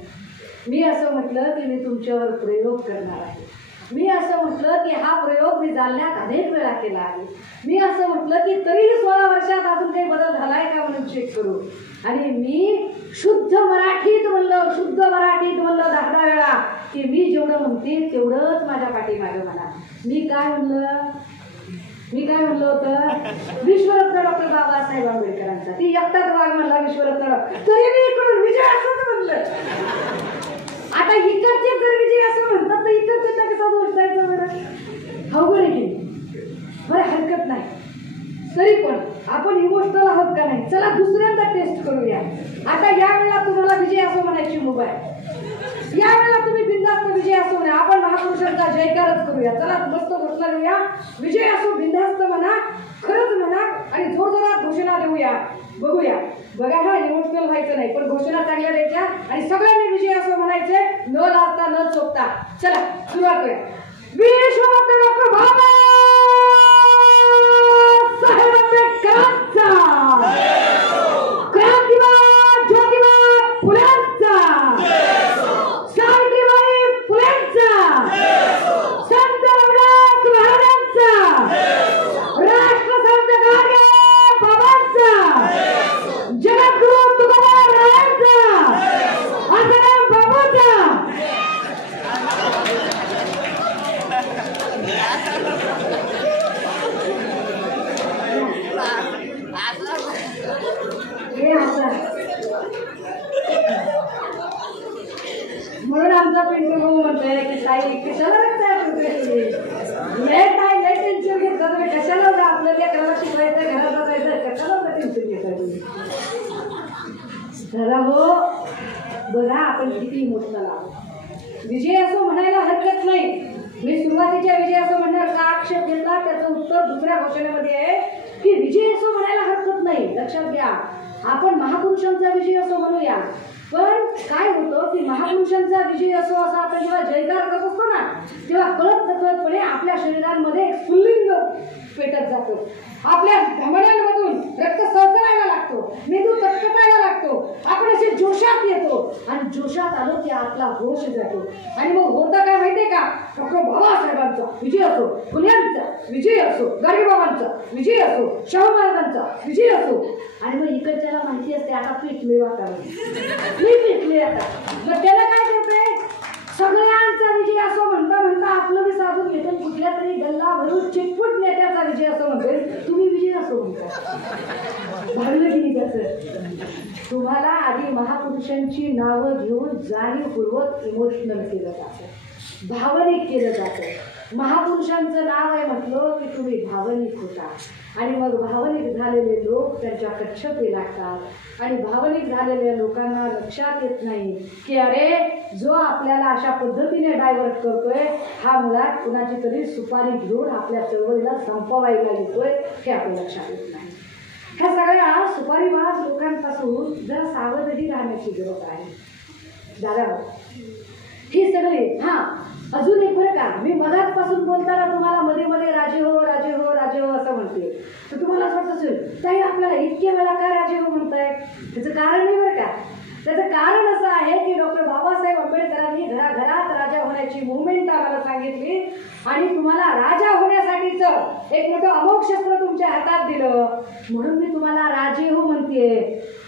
मी असं म्हटलं की मी तुमच्यावर प्रयोग करणार आहे. मी असं म्हटलं की हा प्रयोग मी जालन्यात अनेक वेळा केला आहे. मी असं म्हटलं की तरीही 16 वर्षात अजून काही बदल झालाय का म्हणून चेक करू. आणि मी शुद्ध मराठीत म्हणलं 10 वेळा की मी जेवढं म्हणते तेवढंच माझ्या पाठीमागं म्हणा. मी काय म्हणलं होतं? विश्वरत्न डॉक्टर बाबासाहेब आंबेडकरांचा. ती एकटाच वाघ म्हणला विश्वरत्न, तरी मी इकडून विजय असंच म्हणलं. आता इकडचे जर विजय असं म्हणतात तर इकडचे कसा दोष द्यायचा बरं? अवघड आहे की बरं, हरकत नाही. तरी पण आपण इमोशनल आहोत का नाही? चला दुसऱ्यांदा टेस्ट करूया. आता या वेळेला तुम्हाला विजय असो म्हणायची मुभा आहे. यावेळेला तुम्ही बिनधास्त विजय असो म्हणा. आपण महापुरुषांचा जयकारच करूया. चला मस्त घोषणा देऊया. विजय असो, बिनधास्त म्हणा, खरंच म्हणा आणि जोरजोरात घोषणा देऊया. बघूया. बघा, हा इमोशनल व्हायचं नाही, पण घोषणा चांगल्या द्यायच्या आणि सगळ्यांनी विजय असो म्हणायचे, न लाजता न चोपता. चला सुरुवात करूया. विश्वरत्न डॉक्टर बाबासाहेब आंबेडकरांचा म्हणून आमचा पिंटू भाऊ म्हणतोय की ताई कशाला रक्ताय तुम्ही लय काय लय टेन्शन घेतलं तुम्ही कशाला जा आपल्या लेकराला शिकवायचं घरात जायचं कशाला टेन्शन घेताय तुम्ही दादा हो बघा आपण किती इमोशनल आहोत विजय असं म्हणायला हरकत नाही मी सुरुवातीच्या विजय असं म्हणणार का आक्षेप घेतला त्याचं उत्तर दुसऱ्या घोषणेमध्ये आहे की विजय असं म्हणायला हरकत नाही लक्षात घ्या आपण महापुरुषांचा विजय असं म्हणूया पण काय होतं की महापुरुषांचा विजय असो असा आपण जेव्हा जयकार करत असतो ना तेव्हा कळत नकळतपणे आपल्या शरीरांमध्ये एक स्फुल्लिंग पेटत जातो आपल्या धमन्यांमधून रक्त सळसळायला लागतो मेंदू तटतटायला लागतो आपण असे जोशात येतो आणि जोशात आलो की आपला होश जातो आणि मग होतं काय माहितीये का डॉक्टर बाबासाहेबांचा विजय असो फुल्यांचा विजय असो गरीबाबांचा विजय असो शाहू महाराजांचा विजय असो आणि मग इकडच्याला माहिती असते आता पिटले वातावरण मी पिटले आता मग त्याला काय करतंय सगळ्यांचा विजय असो म्हणता म्हणता आपलं बी साधून घेतो कुठल्या तरी गल्ला भरून चिटपुट नेत्याचा विजय असो म्हणतोय तुम्ही विजय असो म्हणता भागलं की नाही त्याचं तुम्हाला आधी महापुरुषांची नावं घेऊन जाणीवपूर्वक इमोशनल केलं जातं भावनिक केलं जातं महापुरुषांचं नाव आहे म्हटलं की तुम्ही भावनिक होता आणि मग भावनिक झालेले लोक त्यांच्या कक्षते लागतात आणि भावनिक झालेल्या लोकांना लक्षात येत नाही की अरे जो आपल्याला अशा पद्धतीने डायव्हर्ट करतोय हा मुळात कुणाची तरी सुपारी घेऊन आपल्या चळवळीला संपवायला येतोय हे आपल्या लक्षात येत नाही ह्या सगळ्या सुपारीबाज लोकांपासून जरा सावधही राहण्याची गरज आहे दादा ही सगळी अजून एक बरं का मी मगाचपासून बोलताना तुम्हाला मध्ये मध्ये राजे हो राजे हो राजे हो असं म्हणते तर तुम्हाला असं वाटत असेल ताई आपल्याला इतके वेळा काय राजे हो म्हणताय त्याचं कारण नाही बरं का त्याचं कारण असं आहे की डॉक्टर बाबासाहेब आंबेडकरांनी घराघरात राजा होण्याची मुवमेंट आम्हाला सांगितली आणि तुम्हाला राजा होण्यासाठीचं एक मोठं अमोघ शस्त्र तुमच्या हातात दिलं म्हणून मी तुम्हाला राजे हो म्हणते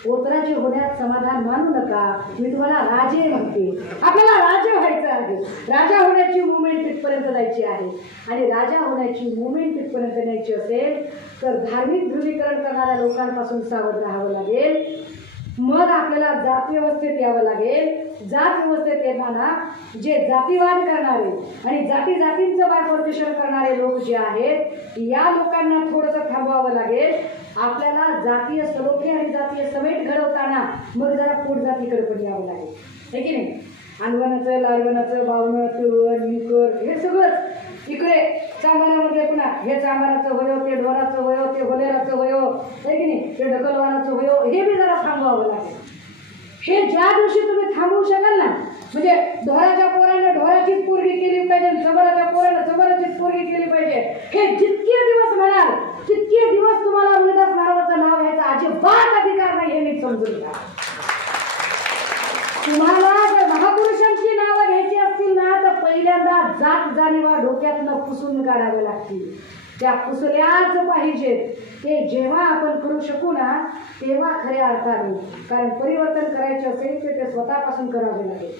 पोतराजे होण्यात समाधान मानू नका मी तुम्हाला राजे म्हणते आपल्याला राजे व्हायचं आहे राजा होण्याची मुवमेंट तिथपर्यंत जायची आहे आणि राजा होण्याची मुवमेंट तिथपर्यंत न्यायची असेल तर धार्मिक ध्रुवीकरण करणाऱ्या लोकांपासून सावध राहावं लागेल मग आपल्याला जात व्यवस्थेत यावं लागेल जात व्यवस्थेत येताना जे जातीवाद करणारे आणि जाती जातींचं बायफॉर्मेशन करणारे लोक जे आहेत या लोकांना थोडंसं थांबवावं लागेल आपल्याला जातीय सलोखे आणि जातीय समेट घडवताना मग जरा पोटजातीकडे पण यावं लागेल हे की नाही अनवनाचं लालवनाचं बावणं तिळवण निकर हे सगळंच इकडे चांबारामध्ये पुन्हा हे चांबाराचं होयो ते ढोराचं होयो ते होलेराचं होयो हे की नाही ते ढकलवानाचं होयो हे बी जरा थांबवावं लागेल हे ज्या दिवशी तुम्ही थांबवू शकाल ना म्हणजे ढोराच्या पोरानं ढोराचीच पोरगी केली पाहिजे चबराच्या पोरानं चबराचीच पोरगी केली पाहिजे हे जितके दिवस म्हणाल तितके दिवस तुम्हाला रोहिदास महाराजांचं नाव घ्यायचा अजिबात अधिकार नाही हे नीट समजून घ्या तुम्हाला जर महापुरुषांची नावं घ्यायची असतील ना तर पहिल्यांदा जात जाणीवा डोक्यातनं पुसून काढाव्या लागतील त्या पुसल्याच पाहिजेत ते जेव्हा आपण करू शकू ना तेव्हा खऱ्या अर्थाने कारण परिवर्तन करायचे असेल तर ते स्वतःपासून करावे लागेल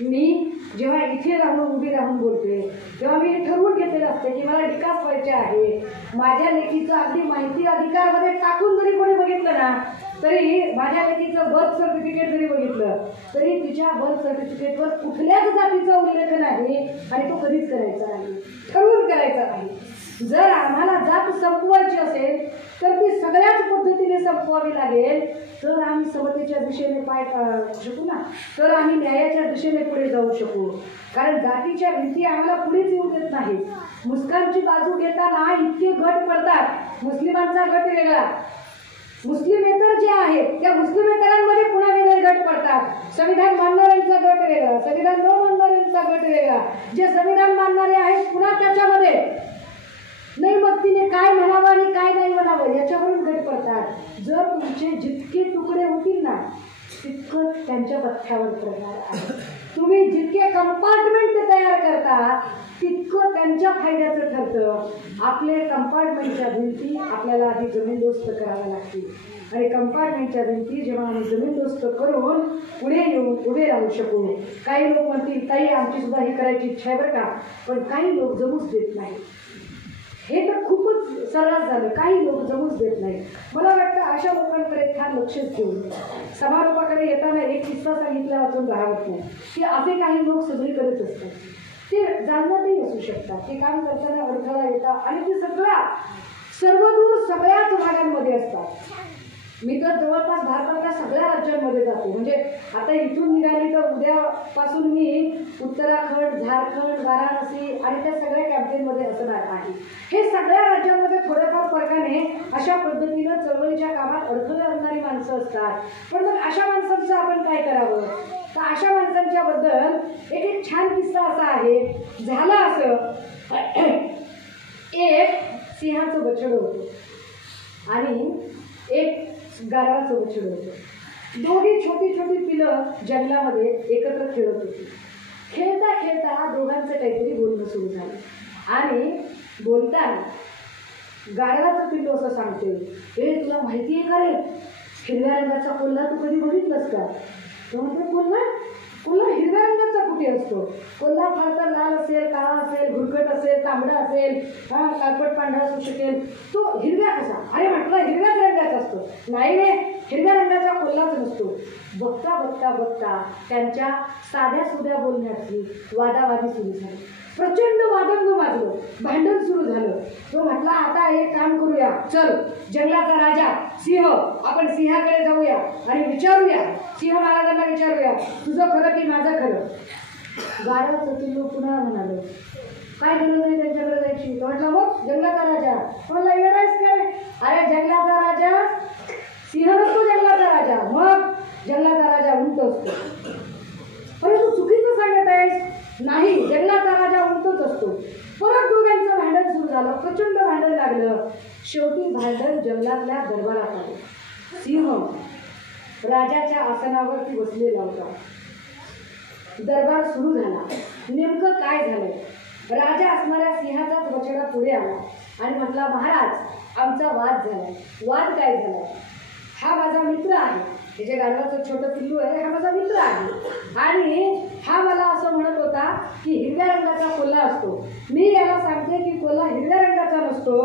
मी जेव्हा इथे राहून उभी राहून बोलते तेव्हा मी ठरवून घेतलेलं असते की मला विकास व्हायचे आहे माझ्या लेखीचं अगदी माहिती अधिकारमध्ये टाकून जरी कोणी बघितलं ना तरी माझ्या लेखीचं बर्थ सर्टिफिकेट जरी बघितलं तरी तिच्या बर्थ सर्टिफिकेटवर कुठल्याच जातीचा उल्लेख नाही आणि तो कधीच करायचा नाही ठरवून करायचा नाही जर आम्हाला जात संपवायची असेल तर ती सगळ्याच पद्धतीने संपवावी लागेल तर आम्ही समतेच्या दिशेने पाय शकू ना तर आम्ही न्यायाच्या दिशेने पुढे जाऊ शकू कारण जातीच्या भिंती आम्हाला पुढेच येऊ देत नाहीत मुस्लिमांची बाजू घेताना इतके गट पडतात मुस्लिमांचा गट वेगळा मुस्लिमेतर जे आहेत त्या मुस्लिमेतरांमध्ये पुन्हा वेगळे गट पडतात संविधान मानणाऱ्यांचा गट वेगळा संविधान न मानणाऱ्यांचा गट वेगळा जे संविधान मानणारे आहेत पुन्हा त्याच्यामध्ये नाही मग तिने काय म्हणावं आणि काय नाही म्हणावं याच्यावरून गट पडतात जर तुमचे जितके तुकडे होतील ना तितकं त्यांच्या पथ्यावर पडणार आहे तुम्ही जितके कंपार्टमेंट तयार करता तितकं त्यांच्या फायद्याचं ठरतं आपले कंपार्टमेंटच्या भिंती आपल्याला आधी जमीनदोस्त कराव्या लागतील आणि कंपार्टमेंटच्या भिंती जेव्हा आम्ही जमीनदोस्त करून पुढे येऊन उभे राहू शकू काही लोक म्हणतील ताई आमची सुद्धा ही करायची इच्छा आहे बरं का पण काही लोक जमूच देत नाही हे तर खूपच सर्रास झालं. काही लोक जमूच देत नाही. मला वाटतं अशा लोकांकडे फार लक्षच देऊन समारोपाकडे येताना एक किस्सा सांगितला वाचून राहत नाही की असे काही लोक सगळीकडेच असतात. ते जाणवतही असू शकतात, ते काम करताना अडथळा येतात आणि ते सर्वदूर सगळ्याच भागांमध्ये असतात. मी तर जवळपास भारतातल्या सगळ्या राज्यांमध्ये जातो. म्हणजे आता इथून निघाली तर उद्यापासून मी उत्तराखंड, झारखंड, वाराणसी आणि त्या सगळ्या कॅम्पेनमध्ये असणार आहे. हे सगळ्या राज्यांमध्ये थोड्याफार फरकाने अशा पद्धतीनं चळवळीच्या कामात अडथळे आणणारी माणसं असतात. पण मग अशा माणसांचं आपण काय करावं? तर अशा माणसांच्या बद्दल एक छान किस्सा असा आहे. झालं असं, एक सिंहाचं बछडं होतं आणि एक गाढवाचं बछडं होतं. दोघी छोटी छोटी पिलं जंगलामध्ये एकत्र खेळत होती. खेळता खेळता दोघांचं काहीतरी बोलणं सुरू झालं आणि बोलताना गाढवाचं पिल्लू असं सांगते, ए तुला माहिती आहे का रे, हिरव्या रंगाचा कोल्हा तू कधी बघितलंस का? तो म्हटलं कोल्हा हिरव्या रंगाचा कुठे असतो? कोल्हा फार तर लाल असेल, काळा असेल, भुरकट असेल, तांबडा असेल, काळपट पांढरा असू शकेल. तो हिरव्या कसा? अरे म्हटलं हिरव्याच रंगाचा असतो. नाही रे, हिरव्या रंगाचा कोल्हाच नसतो. बघता बघता बघता त्यांच्या साध्या सुध्या बोलण्याची वादावादी सुरू झाली. प्रचंड वादंग वाजलं, भांडण सुरू झालं. तो म्हटला आता एक काम करूया, चल जंगलाचा राजा सिंह, आपण सिंहाकडे जाऊया आणि विचारूया, सिंह महाराजांना विचारूया तुझं खरं की माझं खरं. गाढवाचं पिल्लू पुन्हा म्हणालं, काय गरज आहे त्यांच्याकडे जायची? तो म्हटला मग जंगलाचा राजा. मला येणारच काय? अरे जंगलाचा राजा सिंह नसतो, जंगलाचा राजा. मग जंगलाचा राजा उंट असतो. अरे तू चुकीचं सांगत आहेस. नाही, जंगलाचा राजा उंटच असतो. परत दोघांचं भांडण सुरू झालं, प्रचंड भांडण लागलं. शेवटी भांडण जंगलातल्या दरबारात आलं. सिंह राजाच्या आसनावरती बसलेला होता. दरबार सुरू झाला. नेमकं काय झालंय? राजा असणाऱ्या सिंहाचाच बछडा पुढे आला आणि म्हटला, महाराज आमचा वाद झालाय. वाद काय झालाय? हा माझा मित्र आहे, हे जे गाढवाचं छोटं पिल्लू आहे, हा माझा मित्र आहे आणि हा मला असं म्हणत होता की हिरव्या रंगाचा कोल्हा असतो. मी याला सांगते की कोल्हा हिरव्या रंगाचा नसतो.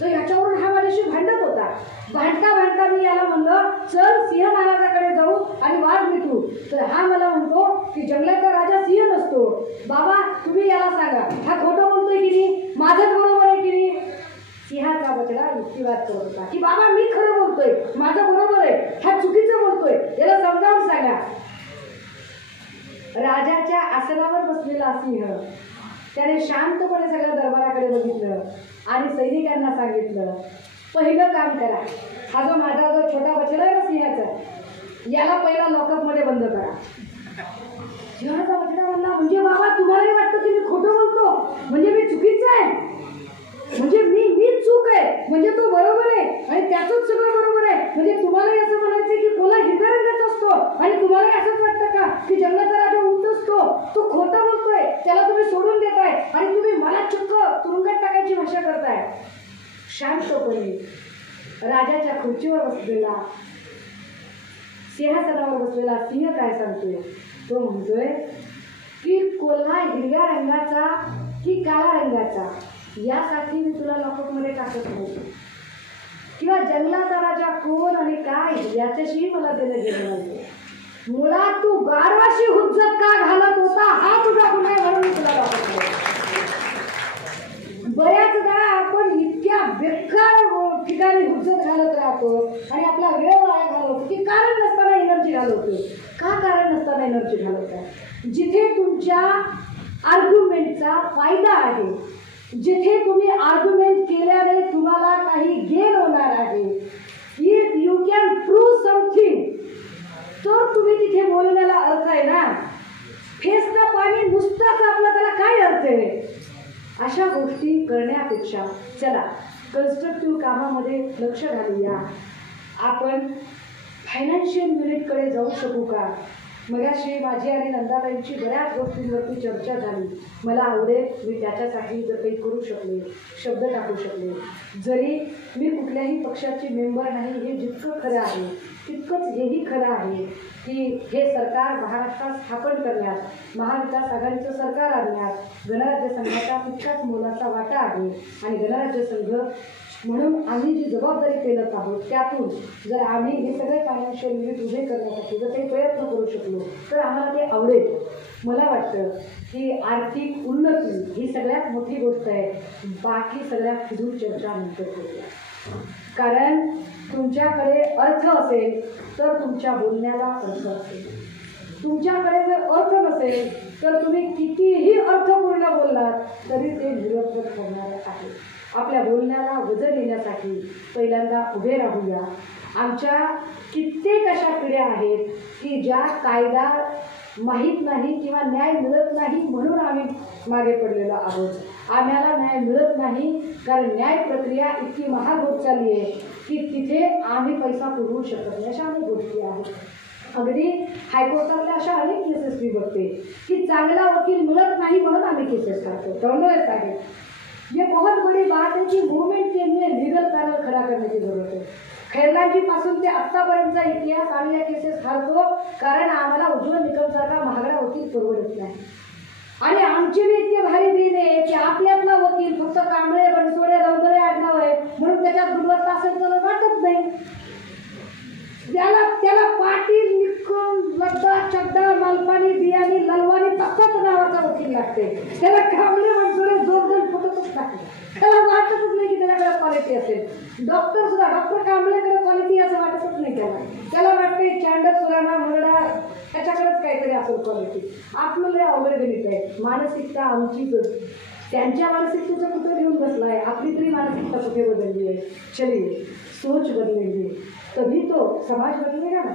तर याच्यावरून हा माझ्याशी भांडत होता. भांडता भांडता मी याला म्हणलं चल सिंह महाराजाकडे जाऊ आणि वाद मिटवू. तर हा मला म्हणतो की जंगलाचा राजा सिंह नसतो. बाबा तुम्ही याला सांगा, हा खोटं बोलतोय की नाही, माझंच बरोबर आहे की नाही? सिंहाचा बछडा युक्तिवाद करत होता की बाबा मी खरं बोलतोय, माझं बरोबर आहे, हा चुकीचं बोलतोय, याला समजावून सांगा. राजाच्या आसनावर बसलेला सिंह त्याने शांतपणे सगळ्या दरबाराकडे बघितलं आणि सैनिकांना सांगितलं, पहिलं काम करा, हा जो माझा जो छोटा बछडा आहे ना सिंहाचा, याला पहिला लॉकअपमध्ये बंद करा. सिंहाचा बछडा म्हणला, म्हणजे बाबा तुम्हालाही वाटतं की मी खोटं बोलतो, म्हणजे मी चुकीचं आहे, म्हणजे मीच चूक आहे, म्हणजे तो बरोबर आहे आणि त्याचंच सगळं बरोबर आहे. म्हणजे तुम्हालाही असं म्हणायचं की कोल्हा हिरव्या रंगाचा असतो आणि तुम्हालाही असंच वाटतं का की जंगलाचा राजा उंट असतो? तो खोटं बोलतोय, त्याला तुम्ही सोडून देताय आणि तुम्ही मला चक्क तुरुंगात टाकायची भाषा करताय. शांतपणे राजाच्या खुर्चीवर बसलेला, सिंहासनावर बसलेला सिंह काय सांगतोय? तो म्हणतोय की कोल्हा हिरव्या रंगाचा की काळा रंगाचा यासाठी मी तुला लॉकअपमध्ये टाकत नाही, किंवा जंगलाचा राजा कोण आणि काय याच्याशी मला देणं घेणं नाही. मुळात तू गाढवाशी हुज्जत का घालत होता हा तुझा गुन्हा आहे, म्हणून मी तुला लॉकअपमध्ये. बऱ्याचदा आपण इतक्या बेकार ठिकाणी हुज्जत घालत राहतो आणि आपला वेळ वाया घालवतो की कारण नसताना एनर्जी घालवतो. का कारण नसताना एनर्जी घालवता? जिथे तुमच्या आर्ग्युमेंटचा फायदा आहे, जिथे तुम्ही आर्ग्युमेंट केल्याने तुम्हाला काही गेन होणार आहे, if you can prove something, तर तुम्ही तिथे बोलण्याला अर्थ आहे ना. फेसचं पाणी नुसतंच आपलं, त्याला काय अर्थ आहे? अशा गोष्टी करण्यापेक्षा चला कन्स्ट्रक्टिव्ह कामामध्ये लक्ष घालूया. आपण फायनान्शियल युनिटकडे जाऊ शकू का? मगाशी माझी आणि नंदाताईंची बऱ्याच गोष्टींवरती चर्चा झाली. मला आवडेल मी त्याच्यासाठी जर काही करू शकले, शब्द टाकू शकले. जरी मी कुठल्याही पक्षाची मेंबर नाही हे जितकं खरं आहे, तितकंच हेही खरं आहे की हे सरकार महाराष्ट्रात स्थापन करण्यात, महाविकास आघाडीचं सरकार आणण्यात गणराज्य संघाचा तितकाच मोलाचा वाटा आहे आणि गणराज्य संघ म्हणून आम्ही जी जबाबदारी पेलत आहोत त्यातून जर आम्ही हे सगळे फायनान्शियल युनिट उभे करण्यासाठी जर काही प्रयत्न करू शकलो तर आम्हाला ते आवडेल. मला वाटतं की आर्थिक उन्नती ही सगळ्यात मोठी गोष्ट आहे. बाकी सगळ्या फिजूल चर्चा नंतर करूया. कारण तुमच्याकडे अर्थ असेल तर तुमच्या बोलण्याला अर्थ असेल. तुमच्याकडे जर अर्थ नसेल तर तुम्ही कितीही अर्थपूर्ण बोललात तरी ते निरर्थक ठरणार आहे. आपल्या बोलण्याला वजन येण्यासाठी पहिल्यांदा उभे राहूया. आमच्या कित्येक अशा पिढ्या आहेत की ज्या कायदा माहीत नाही किंवा न्याय मिळत नाही म्हणून आम्ही मागे पडलेलो आहोत. आम्हाला न्याय मिळत नाही कारण न्याय प्रक्रिया इतकी महाग होत चालली आहे की तिथे आम्ही पैसा पुरवू शकत नाही. अशा अनेक गोष्टी आहेत. अगदी हायकोर्टातल्या अशा अनेक केसेस मी बघते की चांगला वकील मिळत नाही म्हणून आम्ही केसेस काढतो. टर्नोवेस्ट आहे. ये बहुत बड़ी बात है कि मूवमेंट के लिए लीगल पैनल खड़ा करने की जरूरत है. खैरलांजी पासून ते आत्तापर्यंतचा इतिहास आम्ही या केसेस हारतो कारण आम्हाला उज्ज्वल निकमसारखा महागडा वकील परवडत नाही. आणि आमची बी इतके भारी दिन आहे की आपल्यातला वकील फक्त कांबळे बनसोडे रौदळे आडनाव आहे म्हणून त्याच्यात गुणवत्ता असेल तर वाटत नाही. त्याला पाटील निकम लद्दा चड्डा मालपानी बियाणी ललवानी तसंच नावाचा वकील लागते. त्याला कांबळे बनसोडे जोरदार फुटतच नाही. त्याला वाटतच नाही की त्याच्याकडे क्वालिटी असेल. डॉक्टर सुद्धा डॉक्टर कांबळेकडे क्वालिटी असं वाटतच नाही. त्याला वाटते चॅन्डर सुराणा मरडा त्याच्याकडेच काहीतरी असेल क्वालिटी. आपलं लय अवघड गणित आहे. मानसिकता आमचीच. त्यांच्या मानसिकतेचं कुठं घेऊन बसलाय. आपली तरी मानसिकता कुठे बदलली आहे. चलिए सोच बदलेंगे तभी तो समाज बदलेगा ना.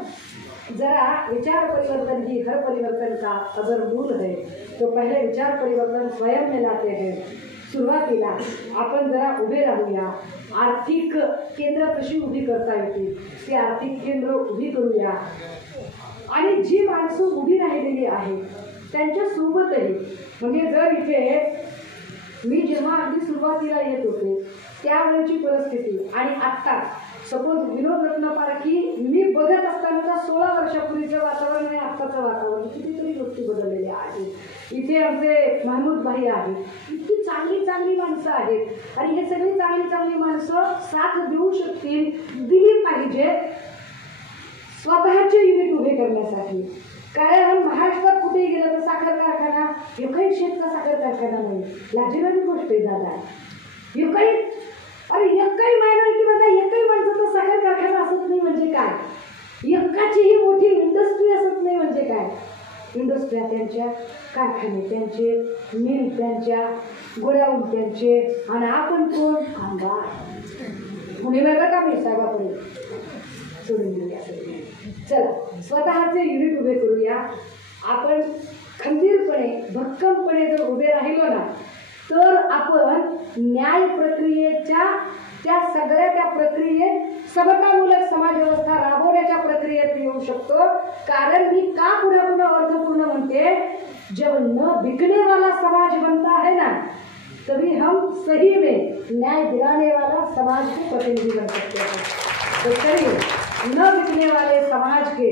जरा विचार परिवर्तन ही हर परिवर्तन का अगर मूल है तो पहले विचार परिवर्तन स्वयं में लाते हैं. सुरुवातीला आपण जरा उभे राहूया. आर्थिक केंद्र कशी उभी करता येतील ती आर्थिक केंद्र उभी करूया. आणि जी माणसं उभी राहिलेली आहेत त्यांच्यासोबतही म्हणजे जर इथे मी जेव्हा अगदी सुरुवातीला येत होते त्यावेळेची परिस्थिती आणि आत्ता सपोज विनोद रत्नपारखी मी बघत असताना 16 वर्षापूर्वीचं वातावरण आणि आत्ताचं वातावरण कितीतरी गोष्टी बदललेल्या आहेत. इथे आमचे महमूद भाई आहेत. इतकी चांगली चांगली माणसं आहेत आणि हे सगळी चांगली चांगली माणसं साथ देऊ शकतील दिली पाहिजे स्वतःचे युनिट उभे करण्यासाठी. कारण महाराष्ट्रात कुठेही गेलं तर साखर कारखाना एकही शेतचा साखर कारखाना नाही. लाजिरवाणी गोष्ट आहे दादा. एकही अरे एकही मायनॉरिटीमध्ये एकही माणसाचा साखर कारखाना असत नाही म्हणजे काय. एकाचीही मोठी इंडस्ट्री असत नाही म्हणजे काय. इंडस्ट्र्या त्यांच्या, कारखाने त्यांचे, मिल त्यांच्या, गोडाऊन त्यांचे आणि आपण कोण आंबा कुणी वेगळं का मी साहेबाकडे सोडून देऊया. चला स्वतःचे युनिट उभे करूया. आपण खंबीरपणे भक्कमपणे जर उभे राहिलो ना तर आपण न्याय प्रक्रियेच्या त्या प्रक्रियेत समतामूलक समाजव्यवस्था राबवण्याच्या प्रक्रियेत येऊ शकतो. कारण मी का पुन्हा पुन्हा अर्थपूर्ण म्हणते जब न बिकने वाला समाज बनता है ना तभी हम सही में न्याय दिलाने वाला समाज के प्रतिनिधि बन सकते हैं. तो चलिए न बिकने वाले समाज के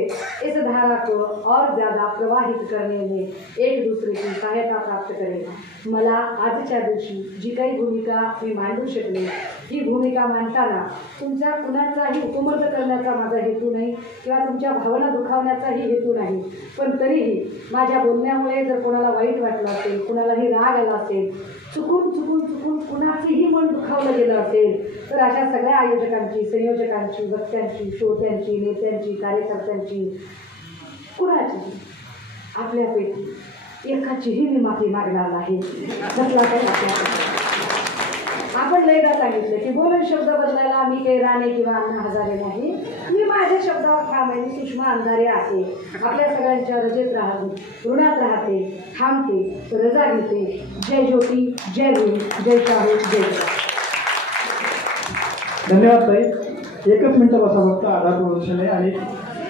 इस धारा को और ज़्यादा प्रवाहित करने में एक दूसरे की सहायता प्राप्त करेगा. मला आजच्या दिवशी जी काही भूमिका मी मांडू शकले ही भूमिका मांडताना तुमचा कुणाचाही उपमर्द करण्याचा माझा हेतू नाही किंवा तुमच्या भावना दुखावण्याचाही हेतू नाही. पण तरीही माझ्या बोलण्यामुळे जर कोणाला वाईट वाटलं असेल, कुणालाही राग आला असेल, चुकून कुणाचेही मन दुखावलं गेलं असेल तर अशा सगळ्या आयोजकांची, संयोजकांची, वक्त्यांची, श्रोत्यांची, नेत्यांची, कार्यकर्त्यांची कुणाचीही आपल्यापैकी एकाचीही मी माफी मागणार नाही. कसला काही आपल्या आपण लयदा सांगितलं की बोलून शब्द बदलायला मी काही राणे किंवा अण्णा हजारे नाही. मी माझ्या शब्दावर ठाम आहे. मी सुषमा अंधारे आहे. आपल्या सगळ्यांच्या रजेत राहते, ऋणात राहते, थांबते, रजा घेते. जय ज्योती, जय भीम, जय शाहू, जय. धन्यवाद ताई. एकच मिनिटं बसा फक्त आधार प्रदर्शन आहे आणि